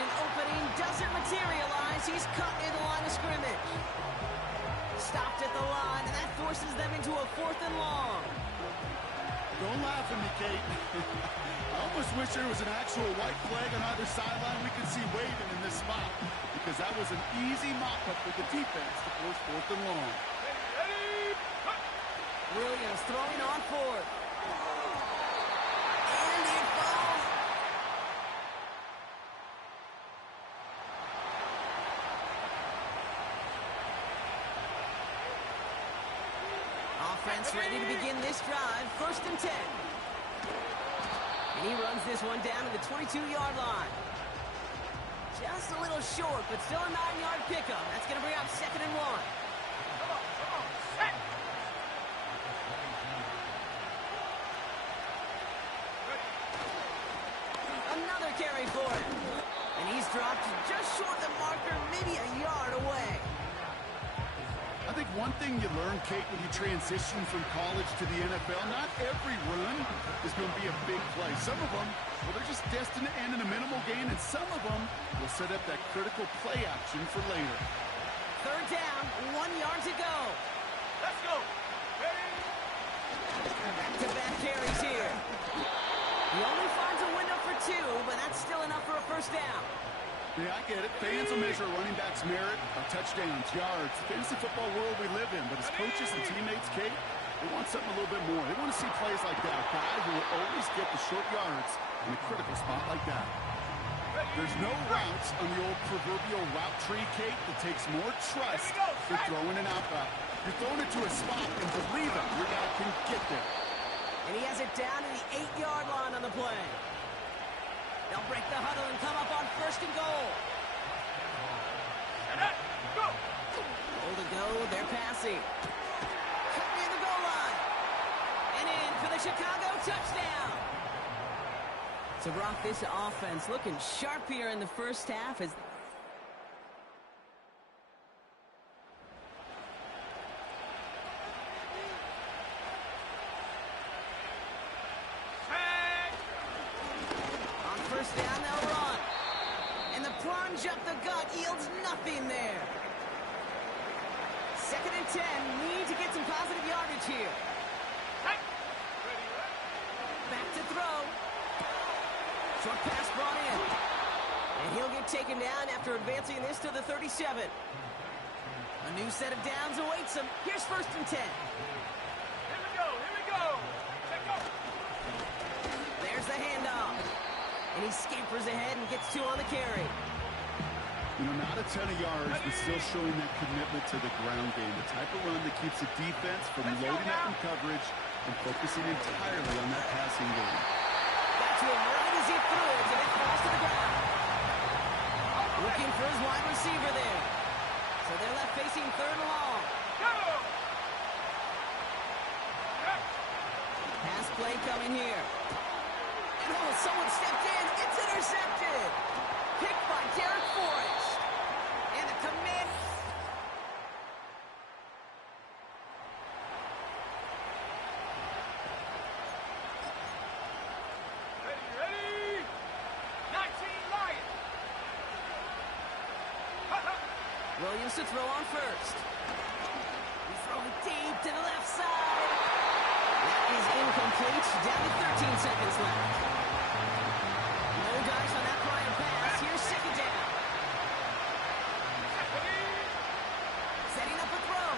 And an opening doesn't materialize. He's cut near the line of scrimmage. Stopped at the line, and that forces them into a 4th and long. Don't laugh at me, Kate. I almost wish there was an actual white flag on either sideline we could see waving in this spot, because that was an easy mop-up for the defense to force 4th and long. Williams throwing on 4th. And it falls. Offense ready to begin this drive. 1st and 10. And he runs this one down to the 22-yard line. Just a little short, but still a 9-yard pickup. That's going to bring up 2nd and 1. Set. Another carry for him. And he's dropped just short of the marker, maybe a yard away. I think one thing you learn, Kate, when you transition from college to the NFL, not every run is going to be a big play. Some of them, well, they're just destined to end in a minimal gain, and some of them will set up that critical play action for later. 3rd down, 1 yard to go. Let's go. Ready? Back-to-back carries here. He only finds a window for 2, but that's still enough for a 1st down. Yeah, I get it. Fans will measure a running back's merit by touchdowns, yards, the fantasy football world we live in. But as coaches and teammates, Kate, they want something a little bit more. They want to see plays like that. A guy who will always get the short yards in a critical spot like that. There's no routes on the old proverbial route tree, Kate, that takes more trust than throwing an out route. You're throwing it to a spot, and believe it, your guy can get there. And he has it down to the 8-yard line on the play. They'll break the huddle and come up on 1st and goal. Go. Goal to go, they're passing. Cut near the goal line. And in for the Chicago touchdown. So, Brock, this offense looking sharp here in the 1st half as on 1st down, they'll run. And the plunge up the gut yields nothing there. 2nd and 10, need to get some positive yardage here. Back to throw. Short pass brought in. And he'll get taken down after advancing this to the 37. A new set of downs awaits him. Here's 1st and 10. Here we go. Here we go. Let's go. There's the handoff. And he scampers ahead and gets 2 on the carry. You know, not a ton of yards, but still showing that commitment to the ground game. The type of run that keeps the defense from loading up in coverage and focusing entirely on that passing game. Got to him right as he threw it and it falls to the ground. Looking for his wide receiver there. So they're left facing 3rd and long. Go. Pass play coming here. And oh, someone stepped in. It's intercepted. Picked by Derek Forrest. And the command. Ready? 19 Lions. Williams to throw on 1st. He's throwing deep to the left side. That is incomplete. Down to 13 seconds left. No dice on that prior pass. Here's 2nd down. Setting up a throw.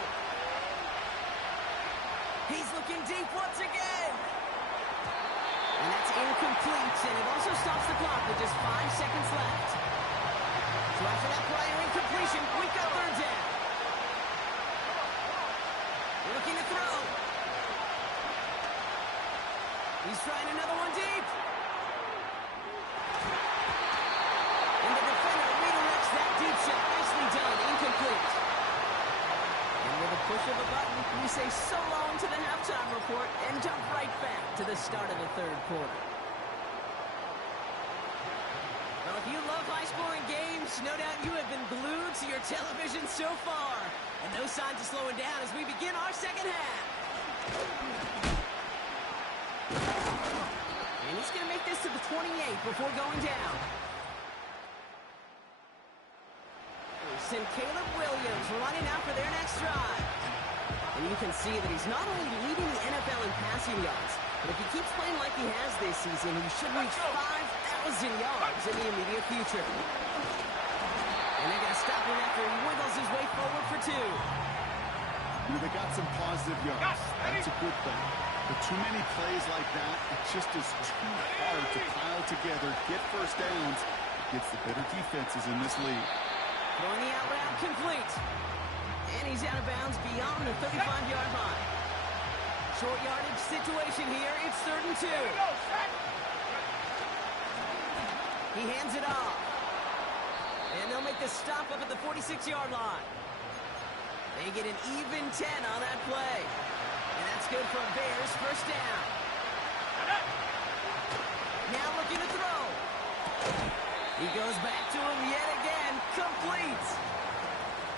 He's looking deep once again. And that's incomplete. And it also stops the clock with just 5 seconds left. So after that prior incompletion, we've got 3rd down. Looking to throw. He's trying another one deep. And the defender redirects that deep shot. Nicely done. Incomplete. And with a push of a button, we say so long to the halftime report and jump right back to the start of the 3rd quarter. Well, if you love high-scoring games, no doubt you have been glued to your television so far. And no signs of slowing down as we begin our 2nd half. And he's going to make this to the 28 before going down. and Caleb Williams running out for their next drive. And you can see that he's not only leading the NFL in passing yards, but if he keeps playing like he has this season, he should reach 5,000 yards in the immediate future. And they're going to stop him after he wiggles his way forward for 2. They got some positive yards. That's a good thing. But too many plays like that, it just is too hard to pile together, get first downs against the better defenses in this league. Throwing the out route complete. And he's out of bounds beyond the 35-yard line. Short yardage situation here. It's 3rd and 2. He hands it off. And they'll make the stop up at the 46-yard line. They get an even 10 on that play. And that's good for Bears first down. Now looking to throw. He goes back to him yet again. Complete.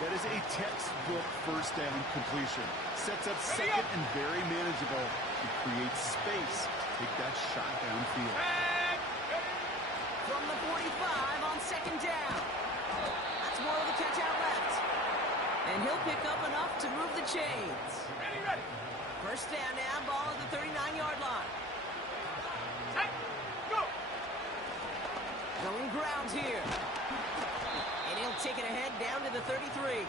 That is a textbook first down completion. Sets up second and very manageable. It creates space to take that shot downfield. From the 45 on 2nd down. That's more of the catch out left. And he'll pick up enough to move the chains. First down now, ball at the 39-yard line. Going ground here. And he'll take it ahead down to the 33.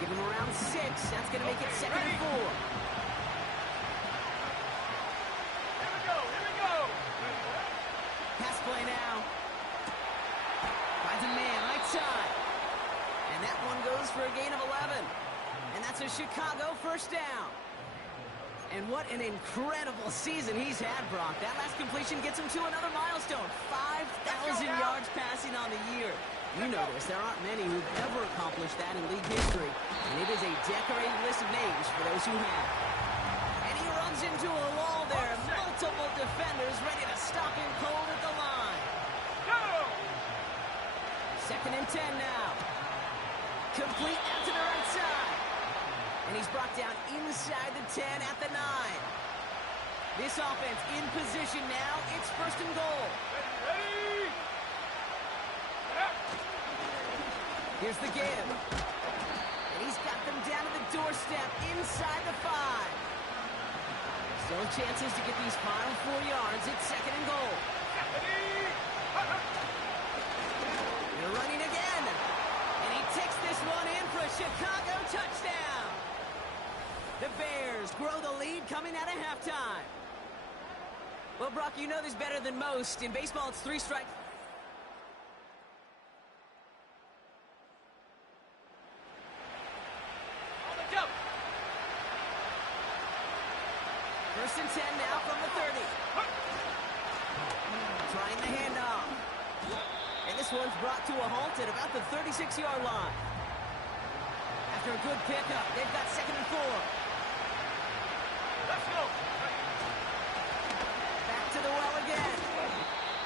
Give him around 6. That's going to make it 2nd and 4. Here we go. Pass play now. Finds a man right side. And that one goes for a gain of 11. And that's a Chicago first down. And what an incredible season he's had, Brock. That last completion gets him to another milestone. 5,000 yards passing on the year. You notice there aren't many who've ever accomplished that in league history. And it is a decorated list of names for those who have. And he runs into a wall there. Multiple defenders ready to stop him cold at the line. 2nd and 10 now. Complete out to the right side. And he's brought down inside the 10 at the 9. This offense in position now. It's 1st and goal. Ready? Here's the give. And he's got them down to the doorstep inside the 5. Still chances to get these final 4 yards. It's 2nd and goal. They're running again. And he takes this one in for a Chicago touchdown. The Bears grow the lead coming out of halftime. Well, Brock, you know this better than most. In baseball, it's 3 strikes. On the jump. 1st and 10 now from the 30. Trying the handoff. And this one's brought to a halt at about the 36-yard line. After a good pickup, they've got 2nd and 4. Let's go. Back to the well again.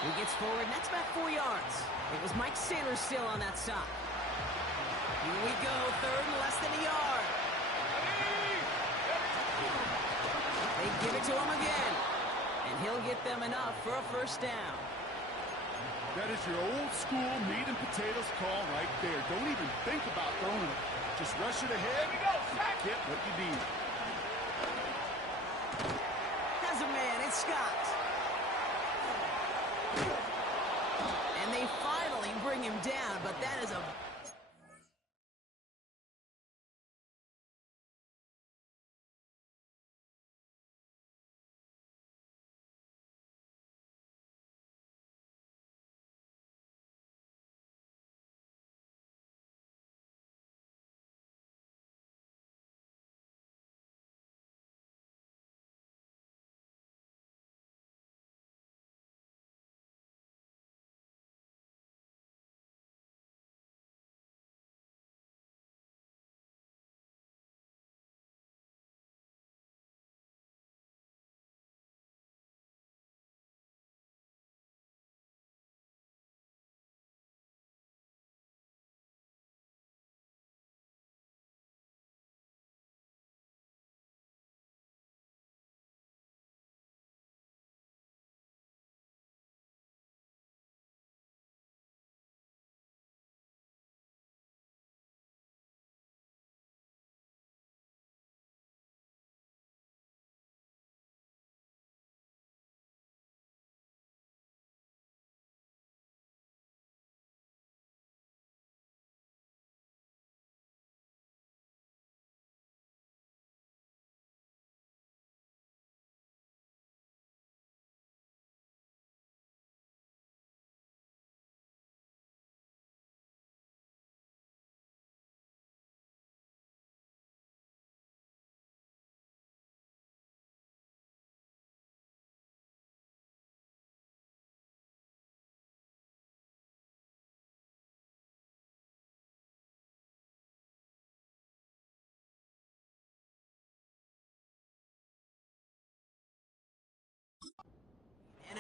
He gets forward, and that's back 4 yards. It was Mike Sanders still on that stop. Here we go, 3rd and less than a yard. They give it to him again. And he'll get them enough for a first down. That is your old school meat and potatoes call right there. Don't even think about throwing it. Just rush it ahead. Here we go, sack. Get what you need. Has a man, it's Scott. And they finally bring him down, but that is a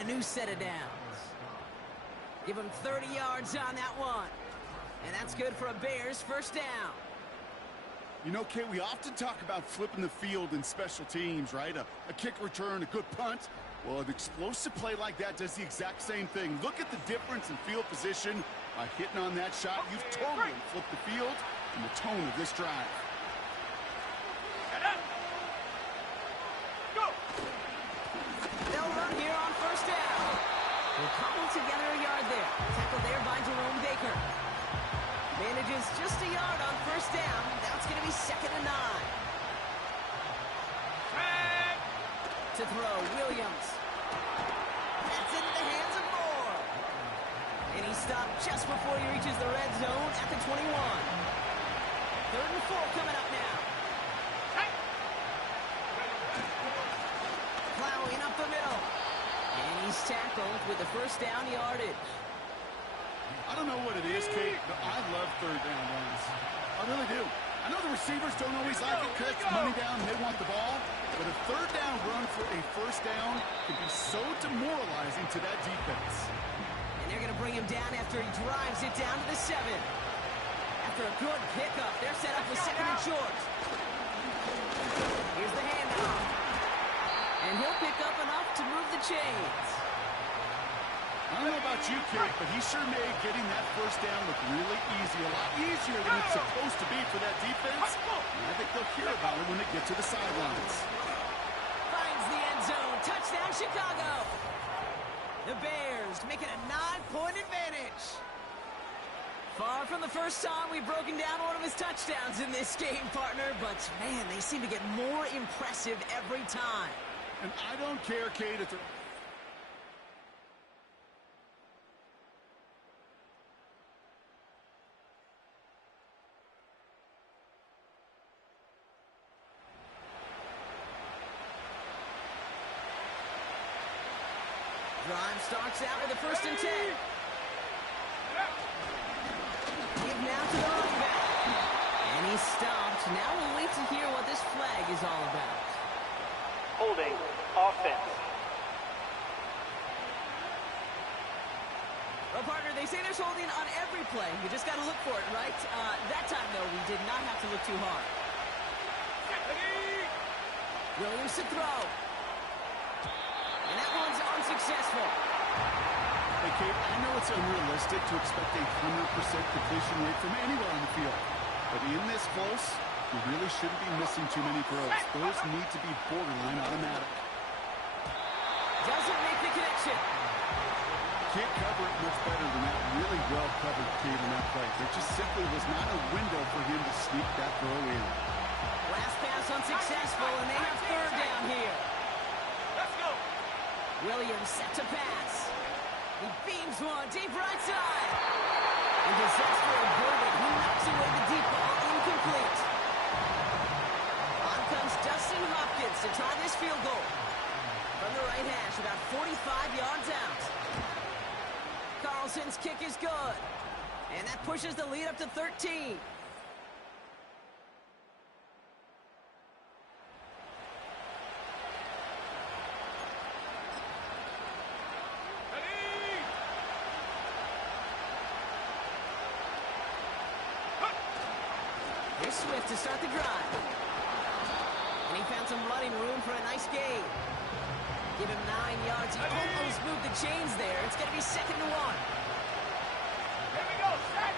new set of downs. Give him 30 yards on that one. And that's good for a Bears first down. You know, Kate, we often talk about flipping the field in special teams, right? A kick return, a good punt. Well, an explosive play like that does the exact same thing. Look at the difference in field position. By hitting on that shot, you've totally flipped the field and the tone of this drive. Go! They'll run here on first down. We'll cobble together a yard there. Tackled there by Jerome Baker. Manages just a yard on first down. Now it's going to be 2nd and 9. To throw, Williams. That's into the hands of Moore. And he stopped just before he reaches the red zone at the 21. 3rd and 4 coming up now. Plowing up the middle. And he's tackled with the first down yardage. I don't know what it is, Kate, but I love third down runs. I really do. I know the receivers don't always like it because it's money down and they want the ball, but a third down run for a first down can be so demoralizing to that defense. And they're going to bring him down after he drives it down to the 7. After a good pickup, they're set up with 2nd and short. Here's the handoff. And he'll pick up enough to move the chains. I don't know about you, Kate, but he sure made getting that first down look really easy, a lot easier than it's supposed to be for that defense. And I think they'll hear about it when they get to the sidelines. Finds the end zone. Touchdown, Chicago. The Bears making a 9-point advantage. Far from the first time we've broken down one of his touchdowns in this game, partner, but man, they seem to get more impressive every time. And I don't care, Kate, if they're... Drive starts out with a 1st and 10. Give now to the running back. And he's stopped. Now we'll wait to hear what this flag is all about. Holding. Offense. Well, partner, they say there's holding on every play. You just got to look for it, right? That time, though, we did not have to look too hard. Williams to throw. And that one's unsuccessful. Hey, Kate, I know it's unrealistic to expect a 100% completion rate from anywhere on the field. But in this close, you really shouldn't be missing too many throws. Those need to be borderline automatic. Doesn't make the connection. Can't cover it much better than that. Really well covered, Kate, in that play. There just simply was not a window for him to sneak that throw in. Last pass unsuccessful, and they have 3rd down here. Let's go! Williams set to pass. He beams one deep right side. And disaster averted. He knocks away the deep ball, incomplete. On comes Dustin Hopkins to try this field goal. From the right hash, about 45 yards out. Carlson's kick is good. And that pushes the lead up to 13. Here's Swift to start the drive. And he found some running room for a nice gain. Give him 9 yards. He almost moved the chains there. It's going to be 2nd and 1. Here we go, set!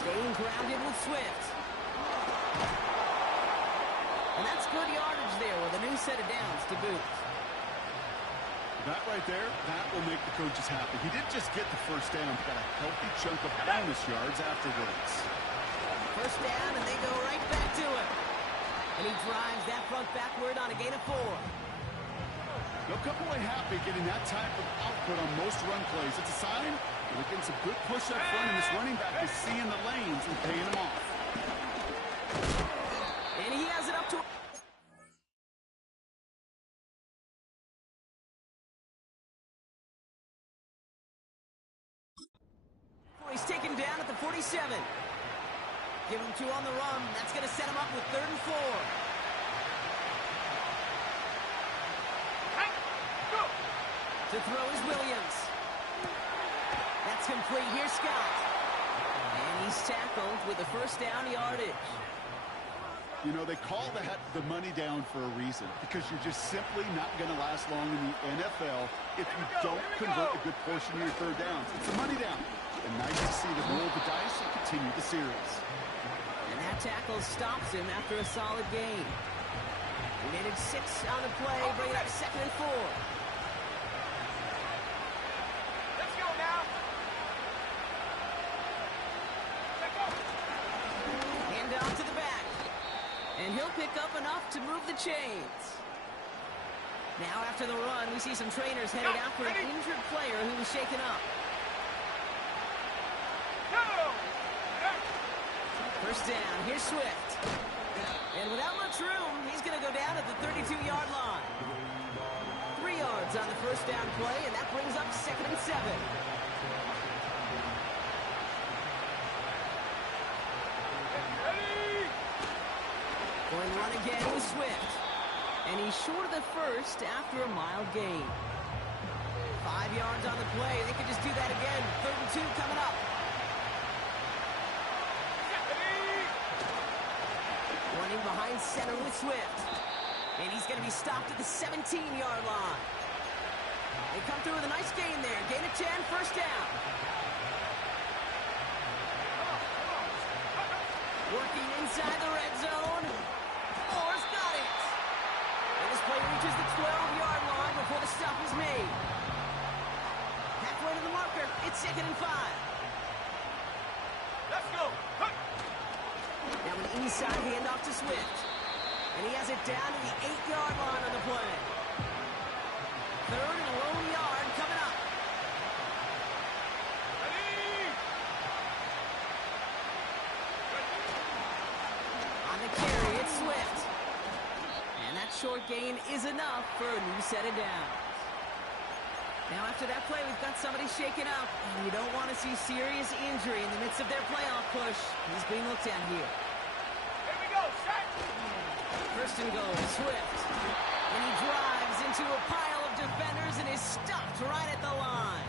Staying grounded with Swift. And that's good yardage there with a new set of downs to boot. That right there, that will make the coaches happy. He didn't just get the first down, but got a healthy chunk of bonus yards afterwards. First down, and they go right back to it. And he drives that front backward on a gain of 4. They'll come away happy getting that type of output on most run plays. It's a sign that they're getting some good push up front, and this running back is seeing the lanes and paying them off. And he has it up to... He's taken down at the 47. Give him 2 on the run. That's going to set him up with 3rd and 4. Go! To throw is Williams. That's complete. Here's Scott. And he's tackled with the first down yardage. You know, they call that the money down for a reason, because you're just simply not going to last long in the NFL if you don't convert a good portion of your third downs. It's a money down. And now you see them roll the dice and continue the series. And that tackle stops him after a solid gain. He made it 6 on the play, bring it up 2nd and 4. Let's go now. Let's go. Hand off to the back. And he'll pick up enough to move the chains. Now after the run, we see some trainers headed out for an injured player who was shaken up. First down, here's Swift. And without much room, he's going to go down at the 32-yard line. 3 yards on the first down play, and that brings up 2nd and 7. Going to run again with Swift. And he's short of the first after a mild gain. 5 yards on the play. They could just do that again. 3rd and 2 coming up. Running behind center with Swift. And he's going to be stopped at the 17-yard line. They come through with a nice gain there. Gain of 10, first down. Working inside the red zone. Moore's got it. And this play reaches the 12-yard line before the stop is made. Halfway to the marker. It's 2nd and 5. Let's go. Now an inside handoff to Swift. And he has it down to the 8-yard line on the play. 3rd and a lone yard coming up. On the carry, it's Swift. And that short gain is enough for a new set of downs. Now after that play, we've got somebody shaken up. And you don't want to see serious injury in the midst of their playoff push. He's being looked at here. Here we go, set. First and goal, Swift. And he drives into a pile of defenders and is stopped right at the line.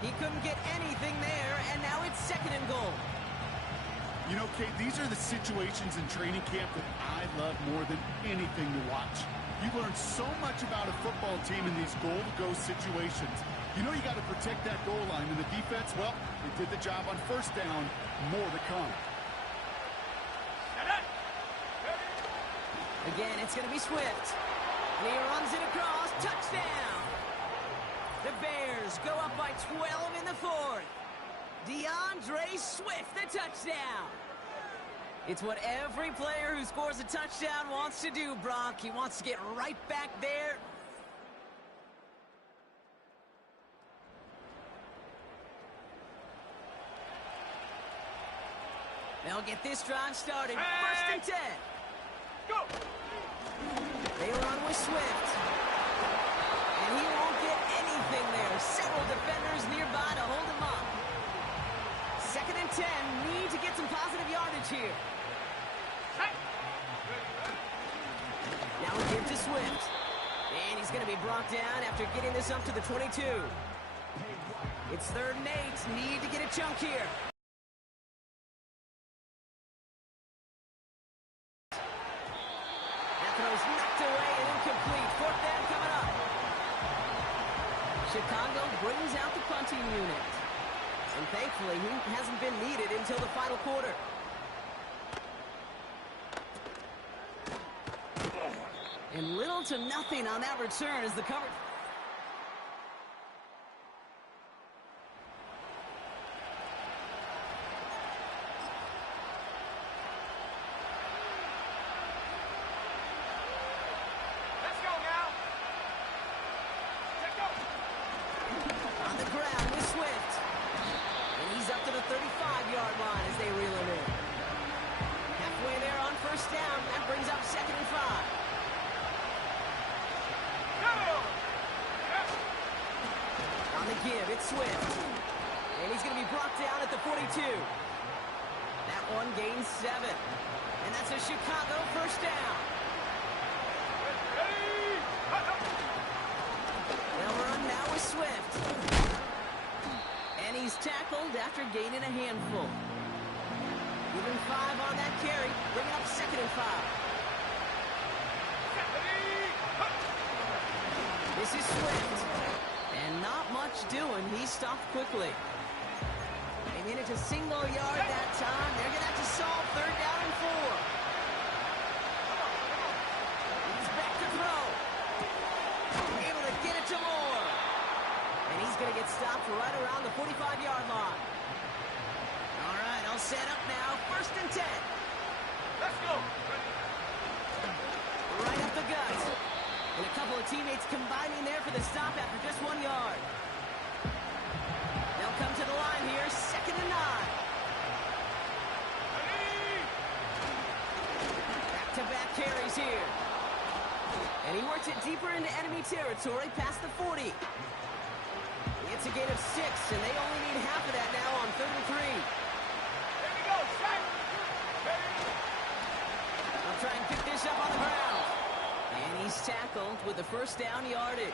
He couldn't get anything there, and now it's 2nd and goal. You know, Kate, these are the situations in training camp that I love more than anything to watch. You learn so much about a football team in these goal-to-go situations. You know you got to protect that goal line, and the defense, well, they did the job on first down. More to come. Again, it's going to be Swift. And he runs it across. Touchdown! The Bears go up by 12 in the 4th. DeAndre Swift, the touchdown. It's what every player who scores a touchdown wants to do, Brock. He wants to get right back there. They'll get this drive started. First and 10. Go. They run with Swift. And he won't get anything there. Several defenders nearby to hold him up. 2nd and 10. Need to get some positive yardage here. Now we give to Swift. And he's going to be brought down after getting this up to the 22. It's 3rd and 8. Need to get a chunk here. Throws knocked away and incomplete. 4th down coming up. Chicago brings out the punting unit. And thankfully, he hasn't been needed until the final quarter. And little to nothing on that return as the cover... It's Swift. And he's going to be brought down at the 42. That one gains 7. And that's a Chicago first down. They'll is Swift. And he's tackled after gaining a handful. Even 5 on that carry, bringing up 2nd and 5. This is Swift. And not much doing. He stopped quickly. They made it to single yard that time. They're going to have to solve 3rd down and 4. He's back to throw. Able to get it to Moore. And he's going to get stopped right around the 45-yard line. All right, all set up now. 1st and 10. Let's go. Right up the gut. And a couple of teammates combining there for the stop after just 1 yard. They'll come to the line here, 2nd and 9. Back-to-back carries here. And he works it deeper into enemy territory past the 40. It's a gain of 6, and they only need half of that now on 3rd and 3. Here we go, set. They'll try and pick this up on the ground. And he's tackled with the 1st down yardage.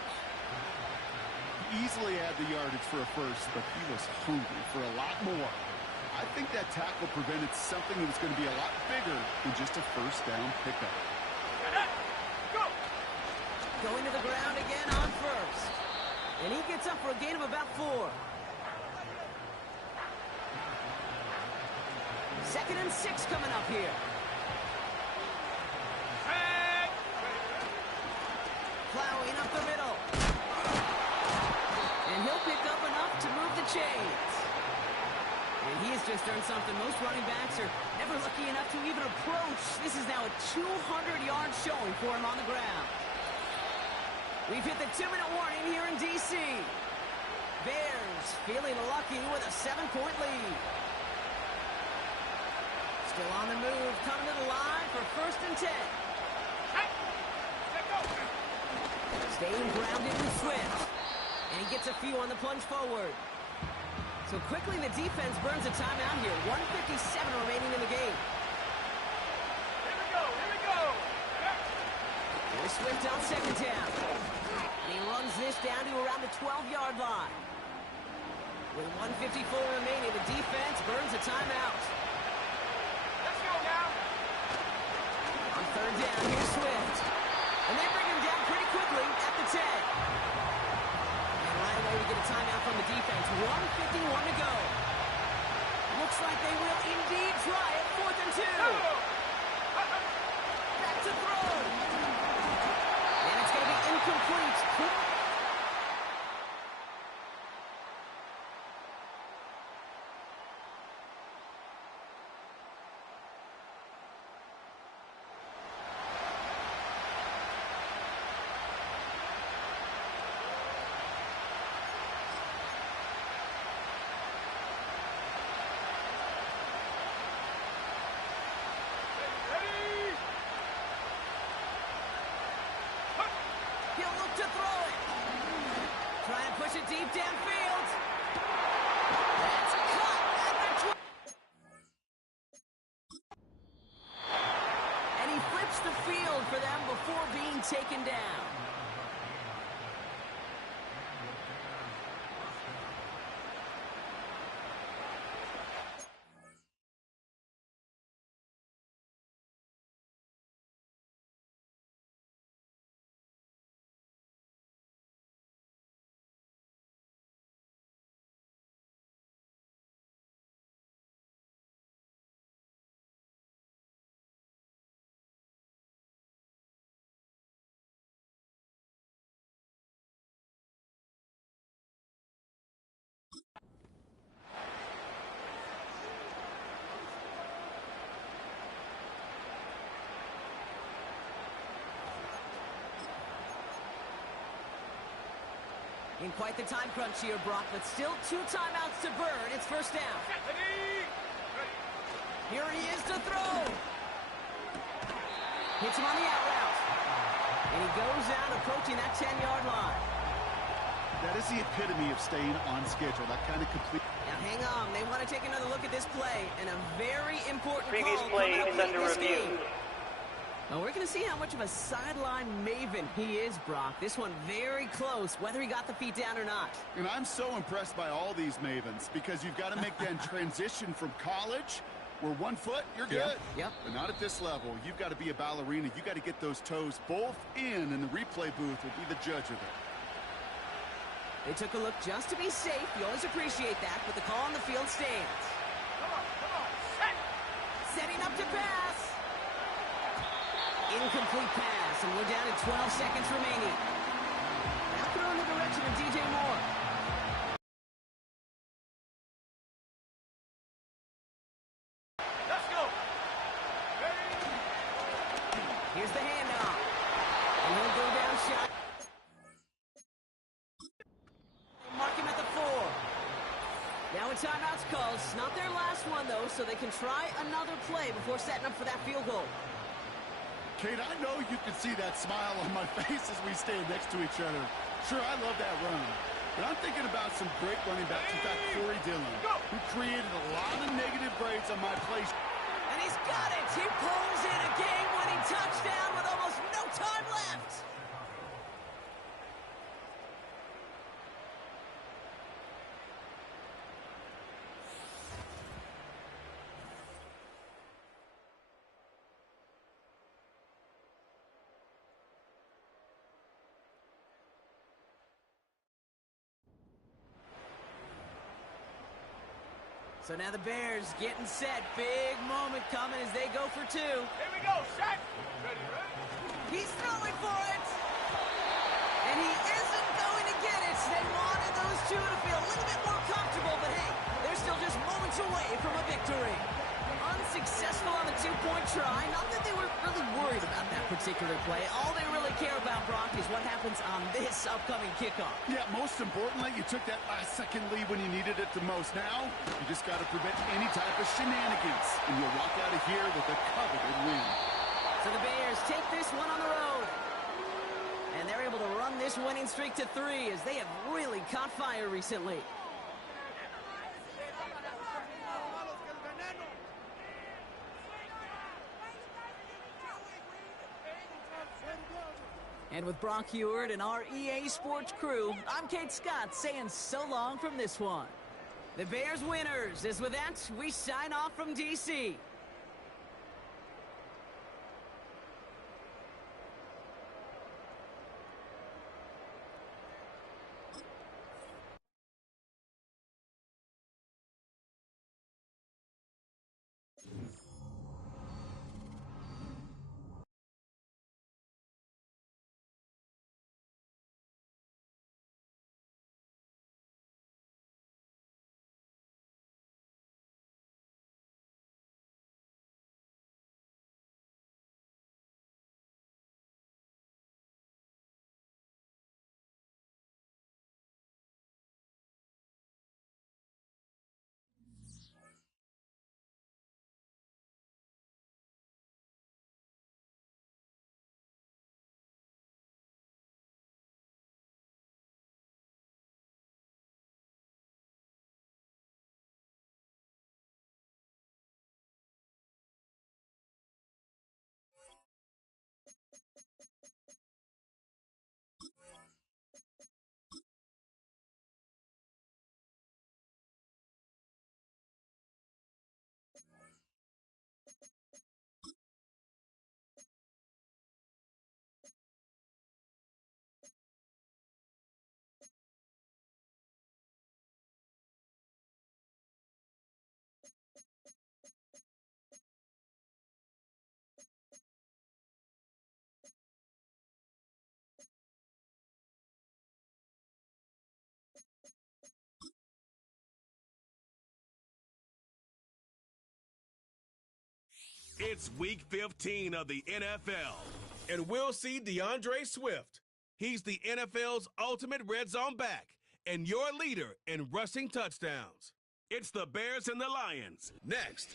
Easily had the yardage for a first, but he was hungry for a lot more. I think that tackle prevented something that was going to be a lot bigger than just a 1st down pickup. Go. Going to the ground again on 1st. And he gets up for a gain of about 4. 2nd and 6 coming up here. Plowing up the middle. And he'll pick up enough to move the chains. And he has just earned something most running backs are never lucky enough to even approach. This is now a 200-yard showing for him on the ground. We've hit the 2-minute warning here in D.C. Bears feeling lucky with a 7-point lead. Still on the move, coming to the line for 1st and 10. Staying grounded with Swift. And he gets a few on the plunge forward. So quickly the defense burns a timeout here. 1:57 remaining in the game. Here we go, here we go. Here's Swift on 2nd down. And he runs this down to around the 12-yard line. With 1:54 remaining, the defense burns a timeout. Let's go now. On 3rd down, here's Swift. And they bring him down pretty quickly at the 10. And right away we get a timeout from the defense. 1:51 to go. Looks like they will indeed try it. 4th and 2. Back to throw. And it's going to be incomplete. He'll look to throw it. Trying to push it deep downfield. That's caught at the 20. And he flips the field for them before being taken down. In quite the time crunch here, Brock, but still 2 timeouts to burn. It's 1st down. Here he is to throw. Hits him on the out route. And he goes down approaching that 10-yard line. That is the epitome of staying on schedule. That kind of complete. Now hang on. They want to take another look at this play. And a very important Previous call play coming up is late under in this review. game. Well, we're going to see how much of a sideline maven he is, Brock. This one very close, whether he got the feet down or not. And I'm so impressed by all these mavens because you've got to make that transition from college where 1 foot, you're good. Yep. But not at this level. You've got to be a ballerina. You've got to get those toes both in, and the replay booth will be the judge of it. They took a look just to be safe. You always appreciate that, but the call on the field stands. Come on, set! Setting up to pass. Incomplete pass, and we're down to 12 seconds remaining. Now throw in the direction of DJ Moore. Let's go! Here's the handoff. And he'll go down shot. Mark him at the 4. Now a timeout's called. It's not their last one, though, so they can try another play before setting up for that field goal. Kate, I know you can see that smile on my face as we stand next to each other. Sure, I love that run. But I'm thinking about some great running backs. In fact, Corey Dillon, who created a lot of negative grades on my play. And he's got it. He pulls in a game-winning touchdown with almost no time left. So now the Bears getting set. Big moment coming as they go for 2. Here we go, set! Ready, ready? He's throwing for it. And he isn't going to get it. They wanted those two to feel a little bit more comfortable, but hey, they're still just moments away from a victory. Unsuccessful on the 2-point try. Not that they were really worried about that particular play. All they really care about, Brock, is what happens on this upcoming kickoff. Yeah, most importantly, you took that last-second lead when you needed it the most. Now, you just got to prevent any type of shenanigans, and you'll walk out of here with a coveted win. So the Bears take this one on the road. And they're able to run this winning streak to 3 as they have really caught fire recently. And with Brock Heward and our EA Sports crew, I'm Kate Scott saying so long from this one. The Bears winners, as with that, we sign off from D.C. It's week 15 of the NFL, and we'll see DeAndre Swift. He's the NFL's ultimate red zone back and your leader in rushing touchdowns. It's the Bears and the Lions. Next.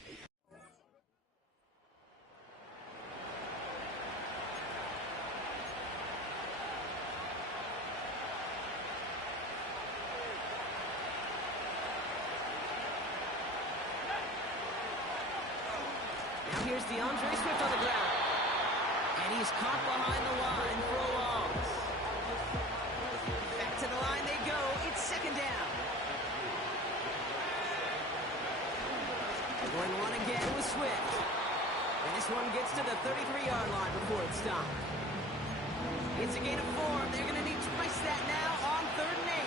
Now here's DeAndre Swift on the ground. And he's caught behind the line for a loss. Back to the line they go. It's second down. They're going to run again with Swift. And this one gets to the 33-yard line before it stops. It's a gain of 4. They're going to need twice that now on 3rd and 8.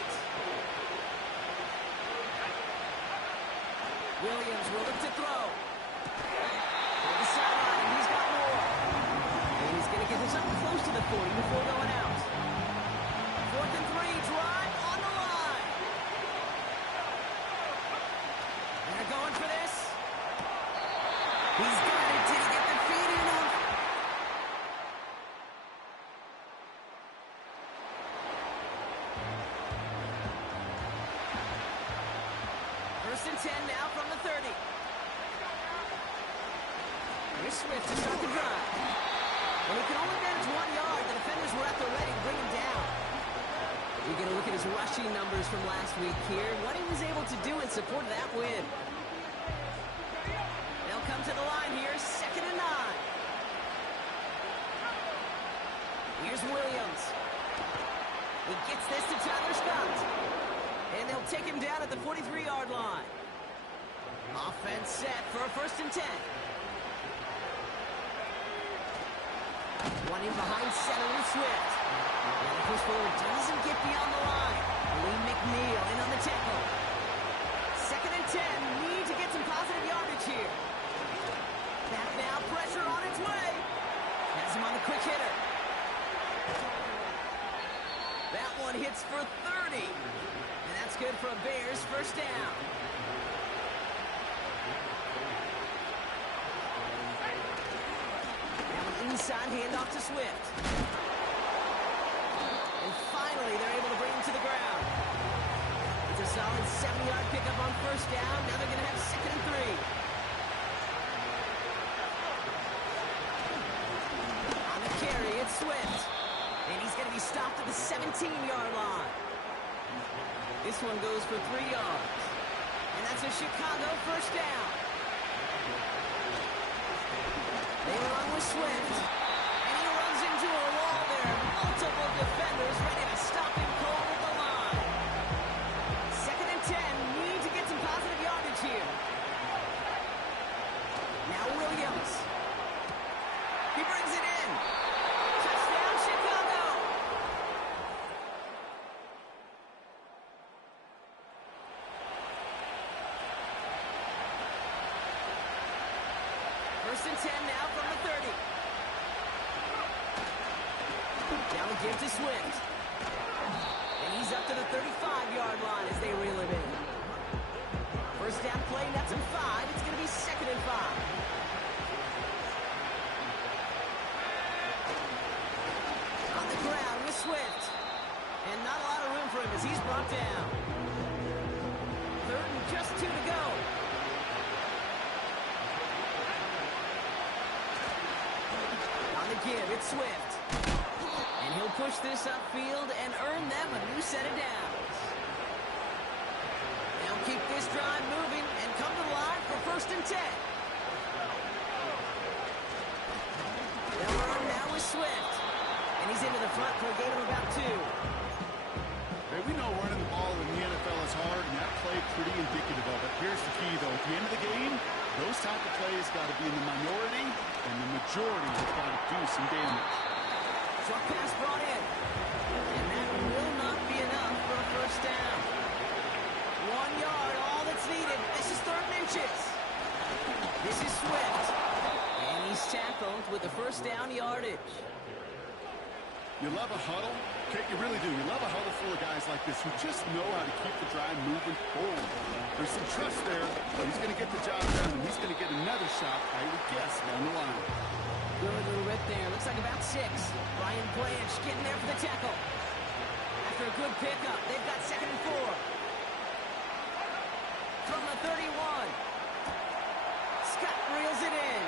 Williams will look to throw. To the sideline, and he's got more. And he's going to get this up close to the 40 before going out. 4th and 3, drive on the line. And they're going for this. He's got it. Did he get the feet in on? First and 10 now from the 30. Here's Swift to start the drive. When he can only manage 1 yard, the defenders were at the ready to bring him down. We get a look at his rushing numbers from last week here. What he was able to do in support of that win. They'll come to the line here, 2nd and 9. Here's Williams. He gets this to Tyler Scott. And they'll take him down at the 43-yard line. Offense set for a 1st and 10. One in behind center with Swift. And the push forward doesn't get beyond the line. Lee McNeil in on the tackle. 2nd and 10. Need to get some positive yardage here. Back now, pressure on its way. Has him on the quick hitter. That one hits for 30. And that's good for a Bears 1st down. Now an inside handoff to Swift. And finally, they're able to bring him to the ground. It's a solid 7-yard pickup on 1st down. Now they're going to have 2nd and 3. On the carry, it's Swift. And he's going to be stopped at the 17-yard line. This one goes for 3 yards. And that's a Chicago 1st down. They run with Swift. And he runs into a wall there. Multiple defenders ready to stop him cold at the line. 2nd and 10. Need to get some positive yardage here. Now Williams. He brings it in. Touchdown, Chicago. First and 10 now from the 30. Now a give to Swift. And he's up to the 35-yard line as they reel him in. First down play, that's in 5. It's going to be 2nd and 5. On the ground with Swift. And not a lot of room for him as he's brought down. 3rd and just 2 to go. On the give, it's Swift. And he'll push this upfield and earn them a new set of downs. They'll keep this drive moving and come to the line for 1st and 10. They'll run now with Swift. And he's into the front for a gain of about 2. Hey, we know running the ball in the NFL is hard, and that play pretty indicative of it. Here's the key, though. At the end of the game, those type of plays got to be in the minority, and the majority has got to do some damage. Short pass brought in. And that will not be enough for a 1st down. 1 yard, all that's needed. This is 3rd and inches. This is Swift. And he's tackled with the 1st down yardage. You love a huddle. Okay, you really do. You love a huddle full of guys like this who just know how to keep the drive moving forward. There's some trust there, but he's going to get the job done, and he's going to get another shot, I would guess, down the line. Good little rip there. Looks like about 6. Brian Branch getting there for the tackle. After a good pickup, they've got 2nd and 4. From the 31. Scott reels it in.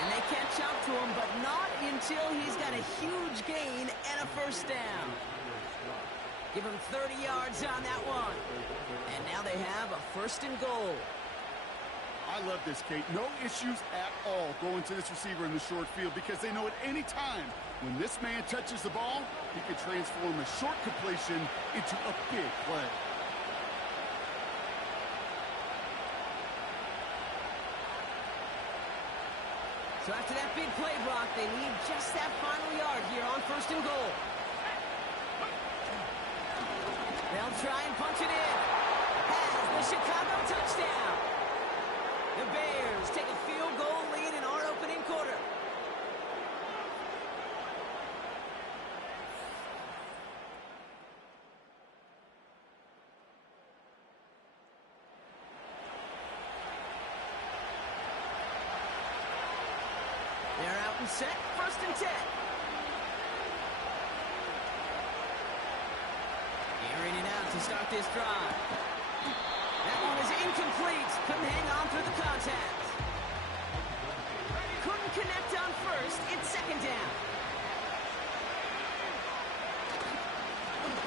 And they catch up to him, but not until he's got a huge gain and a 1st down. Give him 30 yards on that one. And now they have a 1st and goal. I love this, Kate. No issues at all going to this receiver in the short field because they know at any time when this man touches the ball, he can transform a short completion into a big play. So after that big play, Brock, they need just that final yard here on 1st and goal. They'll try and punch it in. Has the Chicago touchdown. The Bears take a field goal lead in our opening quarter. They're out and set, 1st and 10. Airing it out to start this drive. That one is incomplete. Couldn't hang on through the contact. Couldn't connect on 1st. It's 2nd down.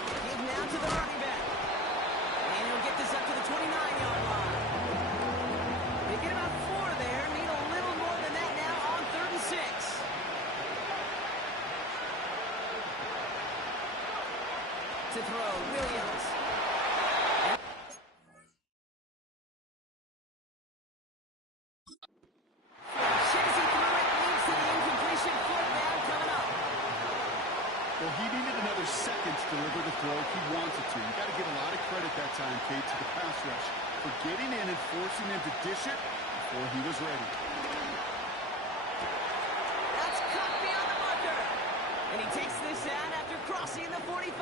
Give now to the running back. And he'll get this up to the 29-yard line. They get about 4 there. Need a little more than that now on 3rd and 6. To throw, Williams. As he threw it, leads to the incompletion. 4th down coming up. Well, he needed another second to deliver the throw he wanted to. You got to give a lot of credit that time, Kate, to the pass rush for getting in and forcing him to dish it before he was ready. That's caught beyond the marker. And he takes this out after crossing the 45.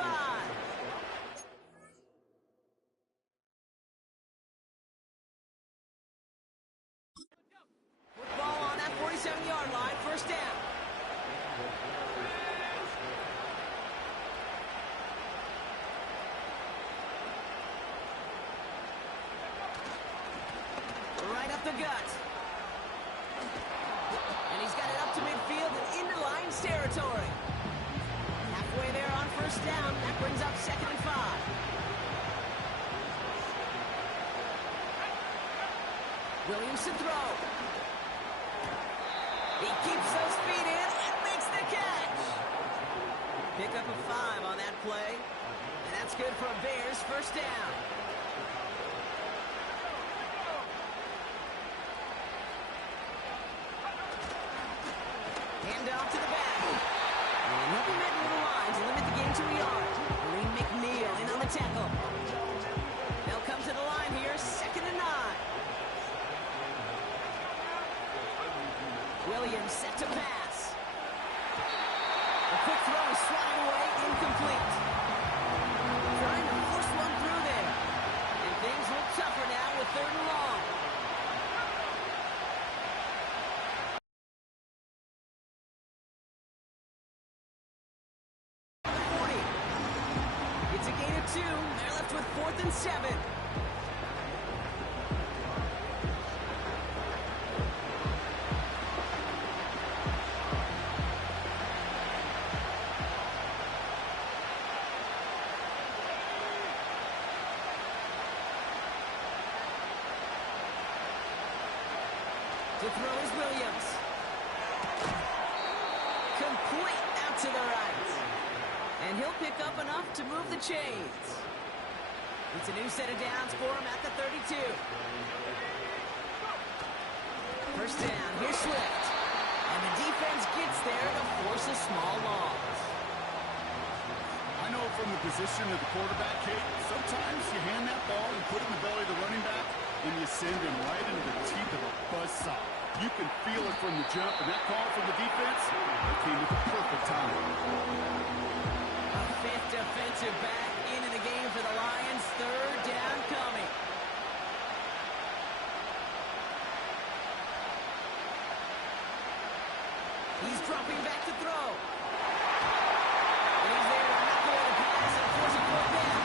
Ball on that 47-yard line, 1st down. Right up the gut. And he's got it up to midfield and into Lions territory. Halfway there on 1st down. That brings up 2nd and 5. Williams to throw. He keeps those feet in and makes the catch. Pick up a 5 on that play. And that's good for a Bears 1st down. Hand off to the back. And he'll be met near the line to limit the game to a yard. Lee McNeil in on the tackle. They'll come to the line here, 2nd and 9. Williams set to pass. A quick throw is swatted away, incomplete. Trying to force one through there. And things look tougher now with 3rd and long. It's a gain of 2. They're left with 4th and 7. To throw is Williams. Complete out to the right. And he'll pick up enough to move the chains. It's a new set of downs for him at the 32. 1st down, here's Swift. And the defense gets there to force a small loss. I know from the position of the quarterback, Kate, sometimes you hand that ball and put it in the belly of the running back, and you send him right into the teeth of a buzzsaw. You can feel it from the jump, and that call from the defense, it came at the perfect time. A 5th defensive back into the game for the Lions. 3rd down coming. He's dropping back to throw. And he's there to knock away the pass and force a 4th down.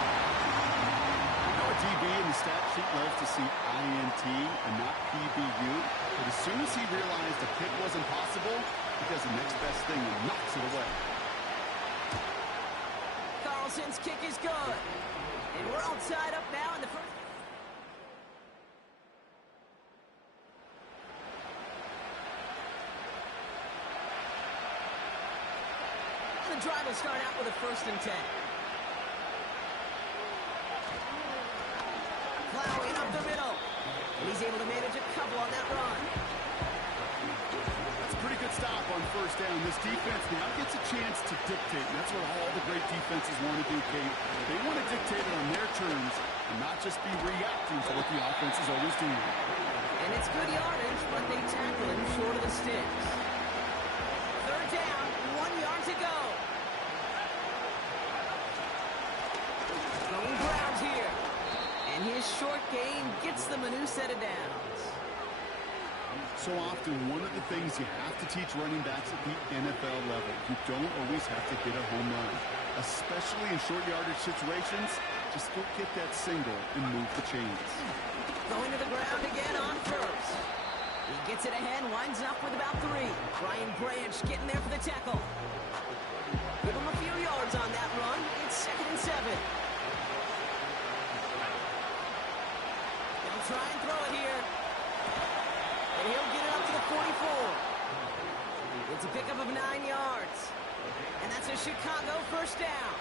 You know a DB in the stat sheet loves to see INT and not PBU, but as soon as he realized the pick wasn't possible, he does the next best thing and knocks it away. Carlson's kick is good. And we're all tied up now in the 1st. The drive will start out with a 1st and 10. Plowing up the middle. And he's able to manage a couple on that run. That's a pretty good stop on 1st down. This defense now gets a chance to dictate. And that's what all the great defenses want to do, Kate. They want to dictate it on their terms and not just be reacting to what the offense is always doing. And it's good yardage, but they tackle him short of the sticks. 3rd down, 1 yard to go. Going ground here. And his short gain gets them a new set of downs. So often, one of the things you have to teach running backs at the NFL level, you don't always have to hit a home run. Especially in short yardage situations, just go get that single and move the chains. Going to the ground again on 1st. He gets it ahead, winds up with about 3. Brian Branch getting there for the tackle. Give him a few yards on that run. It's 2nd and 7. They'll try and throw it here. And he'll get it up to the 44. It's a pickup of 9 yards. And that's a Chicago 1st down.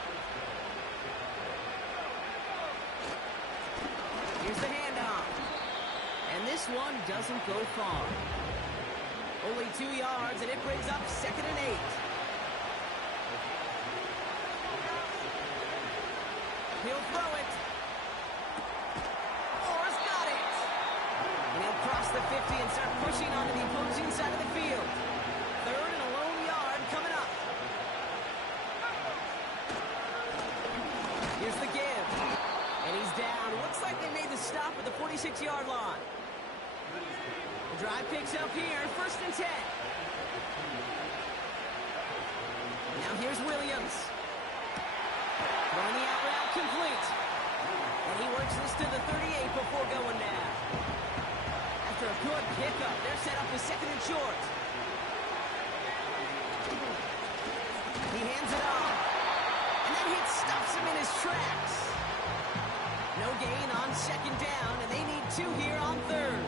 Here's the handoff. And this one doesn't go far. Only 2 yards, and it brings up 2nd and 8. He'll throw it. Orr's got it. And he'll cross the 50 and start pushing onto the opposing side of the field. 3rd and a lone yard coming up. Here's the give. And he's down. Looks like they made the stop at the 46-yard line. The drive picks up here. 1st and 10. Now here's Williams. Throwing the out route complete. And he works this to the 38 before going down. After a good pickup, they're set up to 2nd and short. He hands it off. And then he stuffs him in his tracks. No gain on 2nd down, and they need 2 here on 3rd.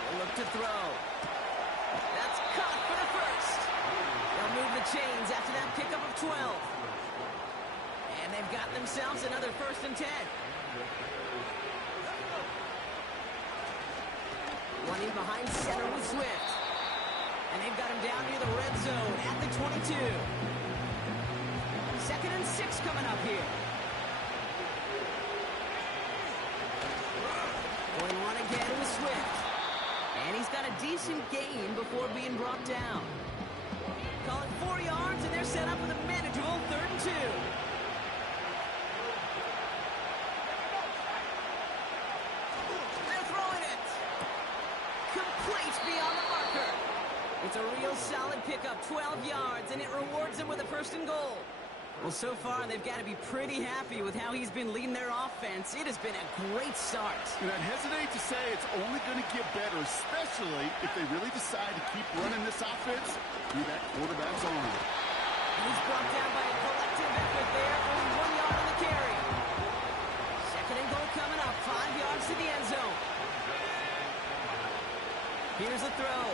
They'll look to throw. That's caught for the 1st. They'll move the chains after that pickup of 12. And they've got themselves another 1st and 10. Running behind center with Swift. And they've got him down near the red zone at the 22. 2nd and 6 coming up here. Going run again with Swift. And he's got a decent gain before being brought down. Call it 4 yards, and they're set up with a manageable 3rd and 2. They're throwing it. Complete beyond the marker. It's a real solid pickup, 12 yards, and it rewards them with a 1st and goal. Well, so far, they've got to be pretty happy with how he's been leading their offense. It has been a great start. And I'd hesitate to say it's only going to get better, especially if they really decide to keep running this offense through that quarterback's arm. He's brought down by a collective effort there, only 1 yard on the carry. 2nd and goal coming up, 5 yards to the end zone. Here's a throw.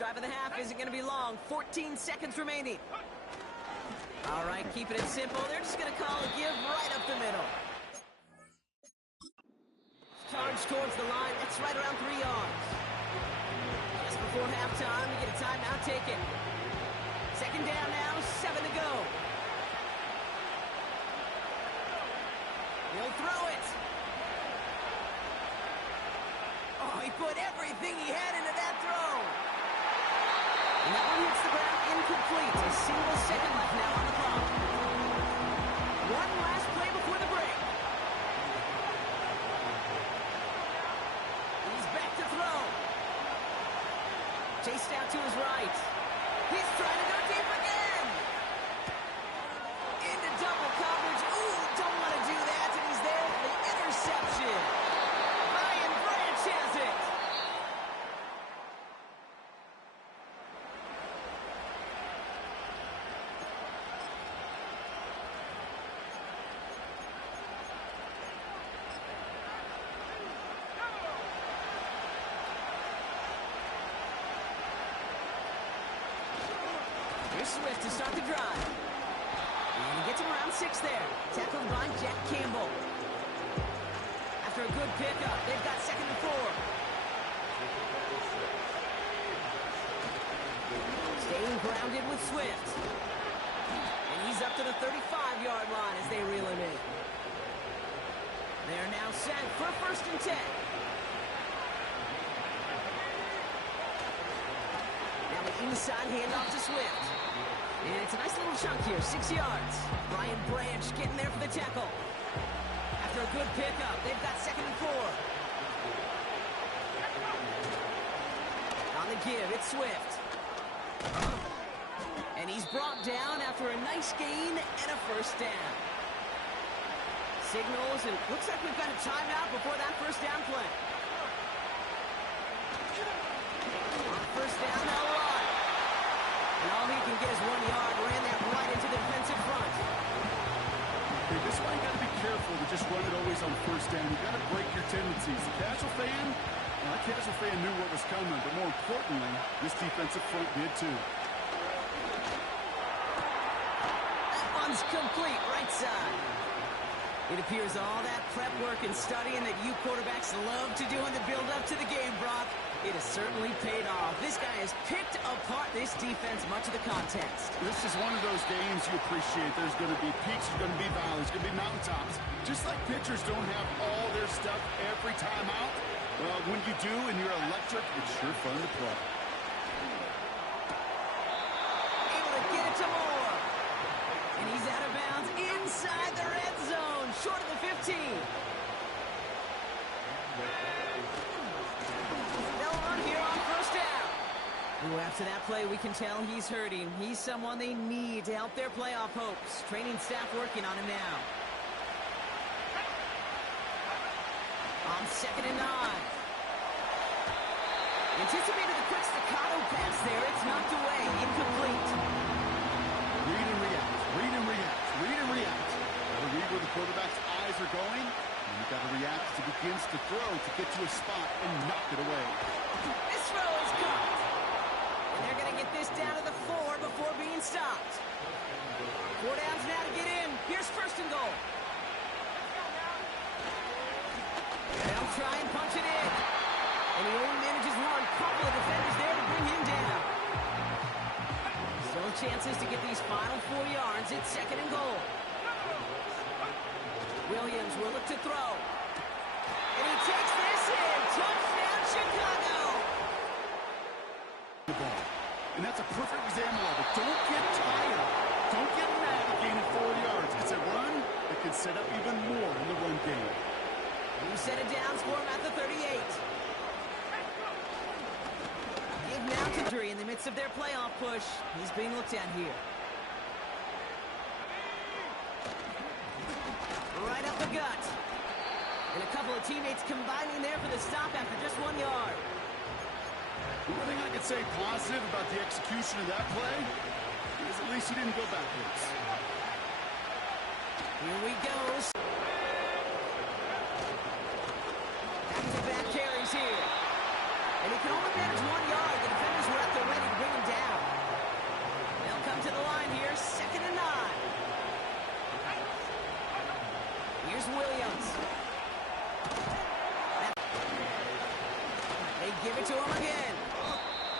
drive of the half isn't going to be long. 14 seconds remaining. All right, keeping it simple. They're just going to call a give right up the middle. Charge towards the line. That's right around 3 yards. Just before halftime, we get a timeout taken. Second down now, 7 to go. He'll throw it. Oh, he put everything he had into that throw. And that one hits the ground incomplete. A single second left now on the clock. One last play before the break. He's back to throw. Chased out to his right. He's trying to go deep again. Into double coverage. Ooh, don't want to do that. And he's there for the interception. Ryan Branch has it. Here's Swift to start the drive. And he gets him around 6 there. Tackled by Jack Campbell. After a good pickup, they've got 2nd and 4. Staying grounded with Swift. And he's up to the 35-yard line as they reel him in. They're now set for 1st and 10. Now the inside handoff to Swift. And it's a nice little chunk here, 6 yards. Ryan Branch getting there for the tackle. After a good pickup, they've got 2nd and 4. On the give, it's Swift. And he's brought down after a nice gain and a 1st down. Signals, and looks like we've got a timeout before that 1st down play. On 1st down, now run. And all he can get is 1 yard. Ran that right into the defensive front. Hey, this is why you got to be careful to just run it always on 1st down. You got to break your tendencies. The casual fan, well, that casual fan knew what was coming, but more importantly, this defensive front did too. That one's complete, right side. It appears all that prep work and studying that you quarterbacks love to do in the build-up to the game, Brock, it has certainly paid off. This guy has picked apart this defense much of the contest. This is one of those games you appreciate. There's going to be peaks, there's going to be valleys, there's going to be mountaintops. Just like pitchers don't have all their stuff every time out, well, when you do and you're electric, it's sure fun to play. Able to get it to Moore. And he's out of bounds inside the red zone, short of the 15. They'll run here on 1st down. Ooh, after that play, we can tell he's hurting. He's someone they need to help their playoff hopes. Training staff working on him now. On 2nd and 9. Anticipated the quick staccato pass there. It's knocked away. Incomplete. Read and react. Read and react. Read and react. Got to read where the quarterback's eyes are going, and you got to react as he begins to throw to get to a spot and knock it away. This throw is caught. And they're going to get this down to the 4 before being stopped. 4 downs now to get in. Here's 1st and goal. They'll try and punch it in. And he only manages one. Couple of defenders there to bring him down. Still chances to get these final 4 yards. It's 2nd and goal. Williams will look to throw. And he takes this in. Touchdown, Chicago. The ball. And that's a perfect example of it. Don't get tired. Don't get mad at gaining 4 yards. It's a run that can set up even more in the run game. New set of downs for him at the 38. Give now to Drury in the midst of their playoff push. He's being looked at here. Right up the gut. And a couple of teammates combining there for the stop after just 1 yard. One thing I could say positive about the execution of that play is at least he didn't go backwards. Here we go. Back-to-back carries here. And he can only manage 1 yard. The defenders were at the red him again.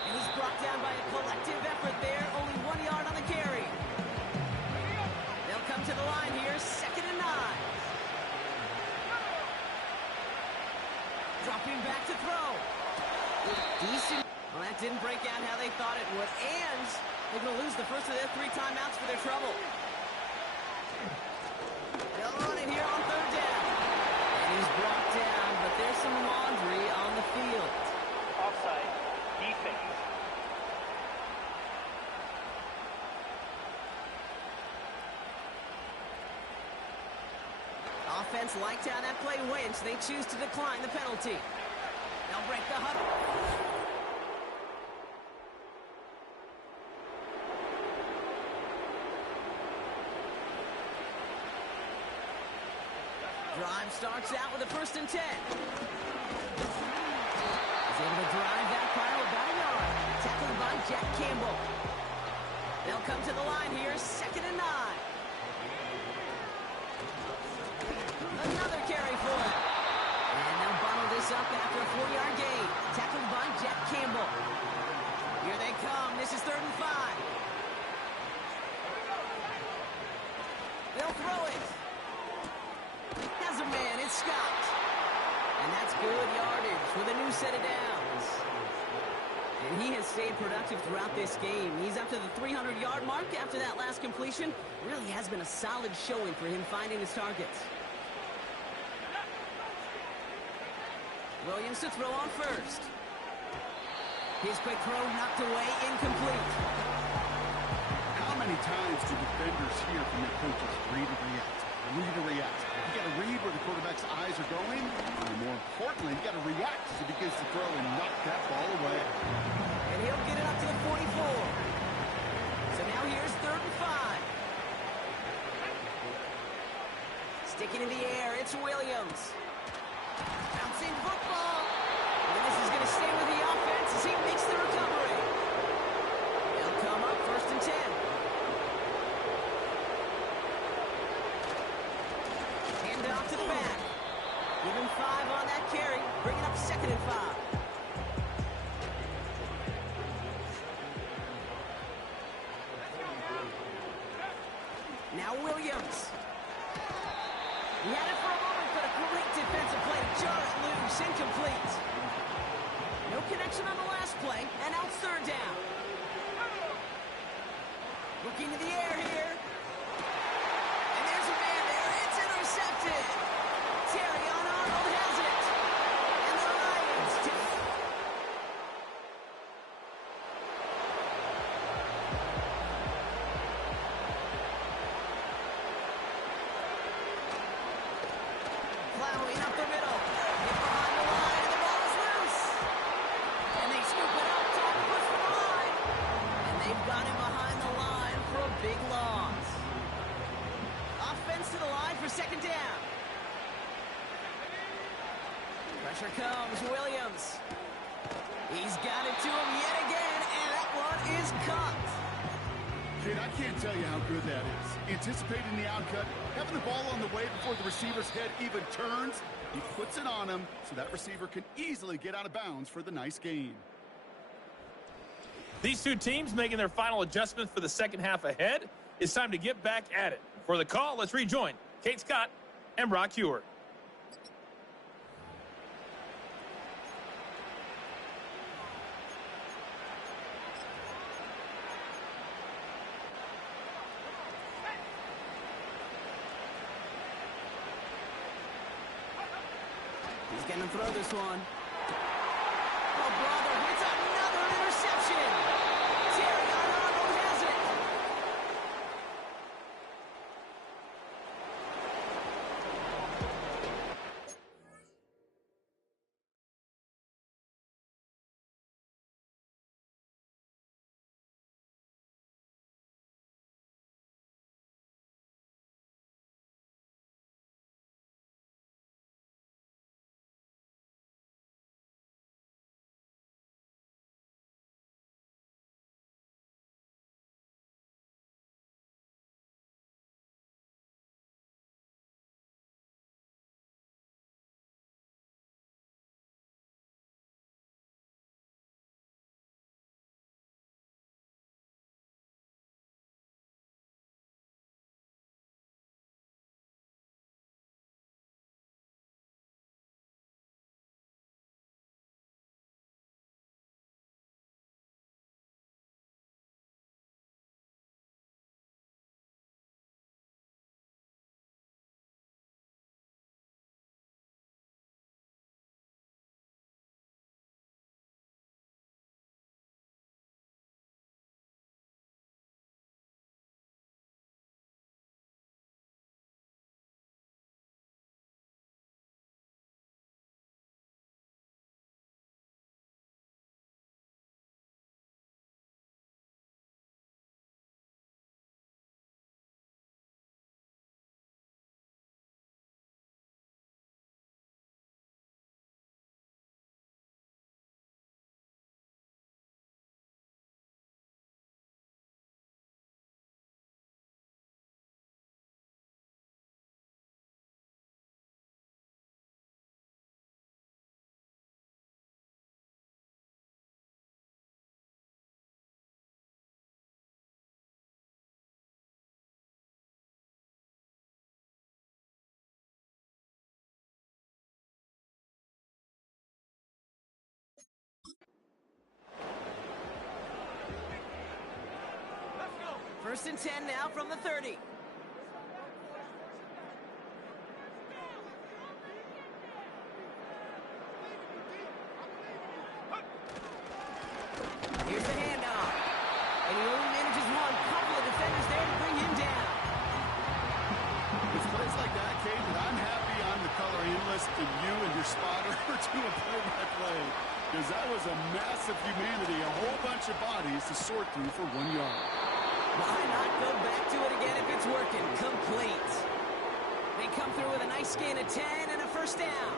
And he's brought down by a collective effort there. Only 1 yard on the carry. They'll come to the line here, 2nd and 9. Dropping back to throw. Decent. Well, that didn't break out how they thought it would. And they're going to lose the first of their 3 timeouts for their trouble. They'll run it here on 3rd down. And he's brought down, but there's some laundry on the field. Offside. Defense. Offense liked how that play went, so they choose to decline the penalty. They'll break the huddle. Drive starts out with a 1st and 10. He's able to drive that pile about a yard. Tackled by Jack Campbell. They'll come to the line here, 2nd and 9. Another carry for him. And they'll bottle this up after a 4-yard gain. Tackled by Jack Campbell. Here they come. This is 3rd and 5. They'll throw it. Has a man. It's Scott. And that's good yardage with a new set of downs. And he has stayed productive throughout this game. He's up to the 300-yard mark after that last completion. Really has been a solid showing for him finding his targets. Williams to throw on 1st. His quick throw knocked away, incomplete. How many times do defenders hear from their coaches, read and react, read and react? You got to read where the quarterback's eyes are going, and more importantly, you got to react as he begins to throw and knock that ball away. And he'll get it up to the 44. So now here's 3rd and 5. Sticking in the air, it's Williams. Bouncing football. And this is going to stay with the offense as he makes the recovery. They'll come up 1st and 10. Hand it off to the back. Give him 5 on that carry. Bring it up 2nd and 5. Now Williams. He had it for a moment, but a great defensive play to jar it loose, incomplete. No connection on the last play, and now it's 3rd down. Looking to the air here. And there's a man there. It's intercepted. Terry on Arnold has it. And the Lions take it. Plowing up the middle. Get behind the line, and the ball is loose. And they scoop it up, time to push for the line. And they've got him behind the line for a big loss. Offense to the line for 2nd down. Pressure comes, Williams. He's got it to him yet again, and that one is caught. Kid, I can't tell you how good that is. Anticipating the outcut, having the ball on the way before the receiver's head even turns. He puts it on him so that receiver can easily get out of bounds for the nice gain. These 2 teams making their final adjustments for the second half ahead. It's time to get back at it. For the call, let's rejoin Kate Scott and Brock Hewer. He's going to throw this one. Oh, brother, it's another interception. First and 10 now from the 30. Here's the handoff. And he only manages one. Couple of defenders there to bring him down. It's plays like that, Kate, that I'm happy I'm the color analyst and you and your spotter to improve my play. Because that was a massive humanity, a whole bunch of bodies to sort through for 1 yard. Why not go back to it again if it's working? Complete. They come through with a nice gain of 10 and a first down.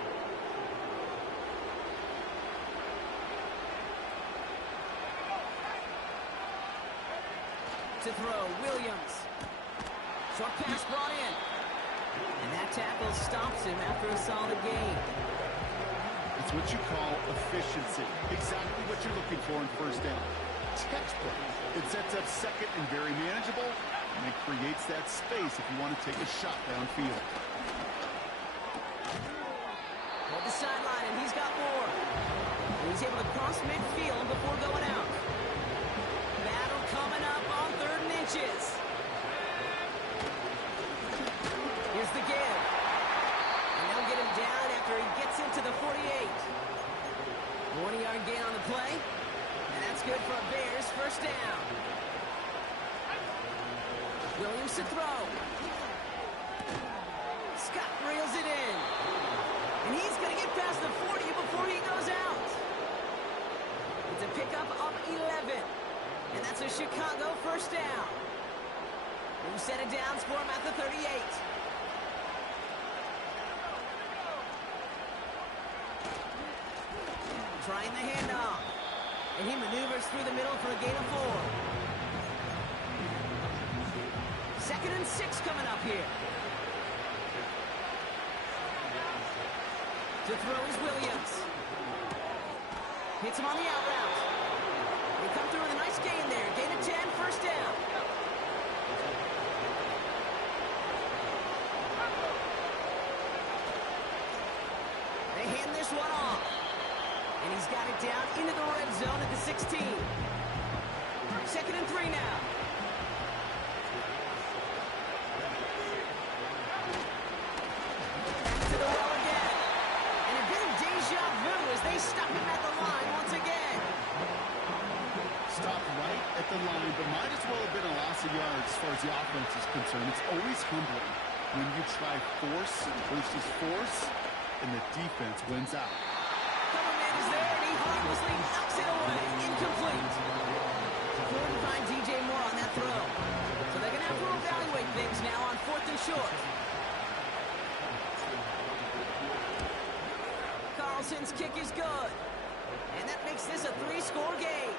To throw, Williams. Short pass brought in. And that tackle stops him after a solid gain. It's what you call efficiency. Exactly what you're looking for in first down. Textbook. It sets up second and very manageable, and it creates that space if you want to take a shot downfield. Hold the sideline, and he's got more. And he's able to cross midfield before going out. Battle coming up on 3rd and inches. Here's the give. And they'll get him down after he gets into the 48. 1-yard gain on the play. And that's good for a Bears first down. Williams to throw. Scott reels it in. And he's going to get past the 40 before he goes out. It's a pickup of 11. And that's a Chicago first down. New set of downs for him at the 38. Trying the handoff. And he maneuvers through the middle for a gain of 4. 2nd and 6 coming up here. To throw is Williams. Hits him on the out route. They come through with a nice gain there. Gain of 10, first down. They hand this one off. And he's got it down into the red zone at the 16. 2nd and 3 now. Back to the well again. And a bit of deja vu as they stop him at the line once again. Stopped right at the line, but might as well have been a loss of yards as far as the offense is concerned. It's always humbling when you try force versus force, and the defense wins out. Coverman is there, and he harmlessly knocks it away. Incomplete. Couldn't find DJ Moore on that throw. So they're going to have to evaluate things now on 4th and short. Carlson's kick is good. And that makes this a 3-score game.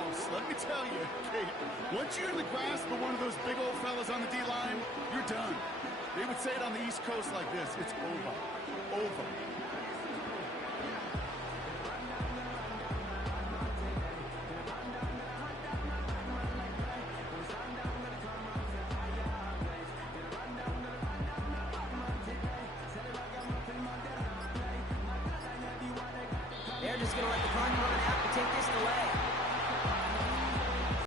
house. Let me tell you, Kate, once you're in the grasp of one of those big old fellas on the D-line, you're done. They would say it on the East Coast like this. It's over. Over. They're just going to let the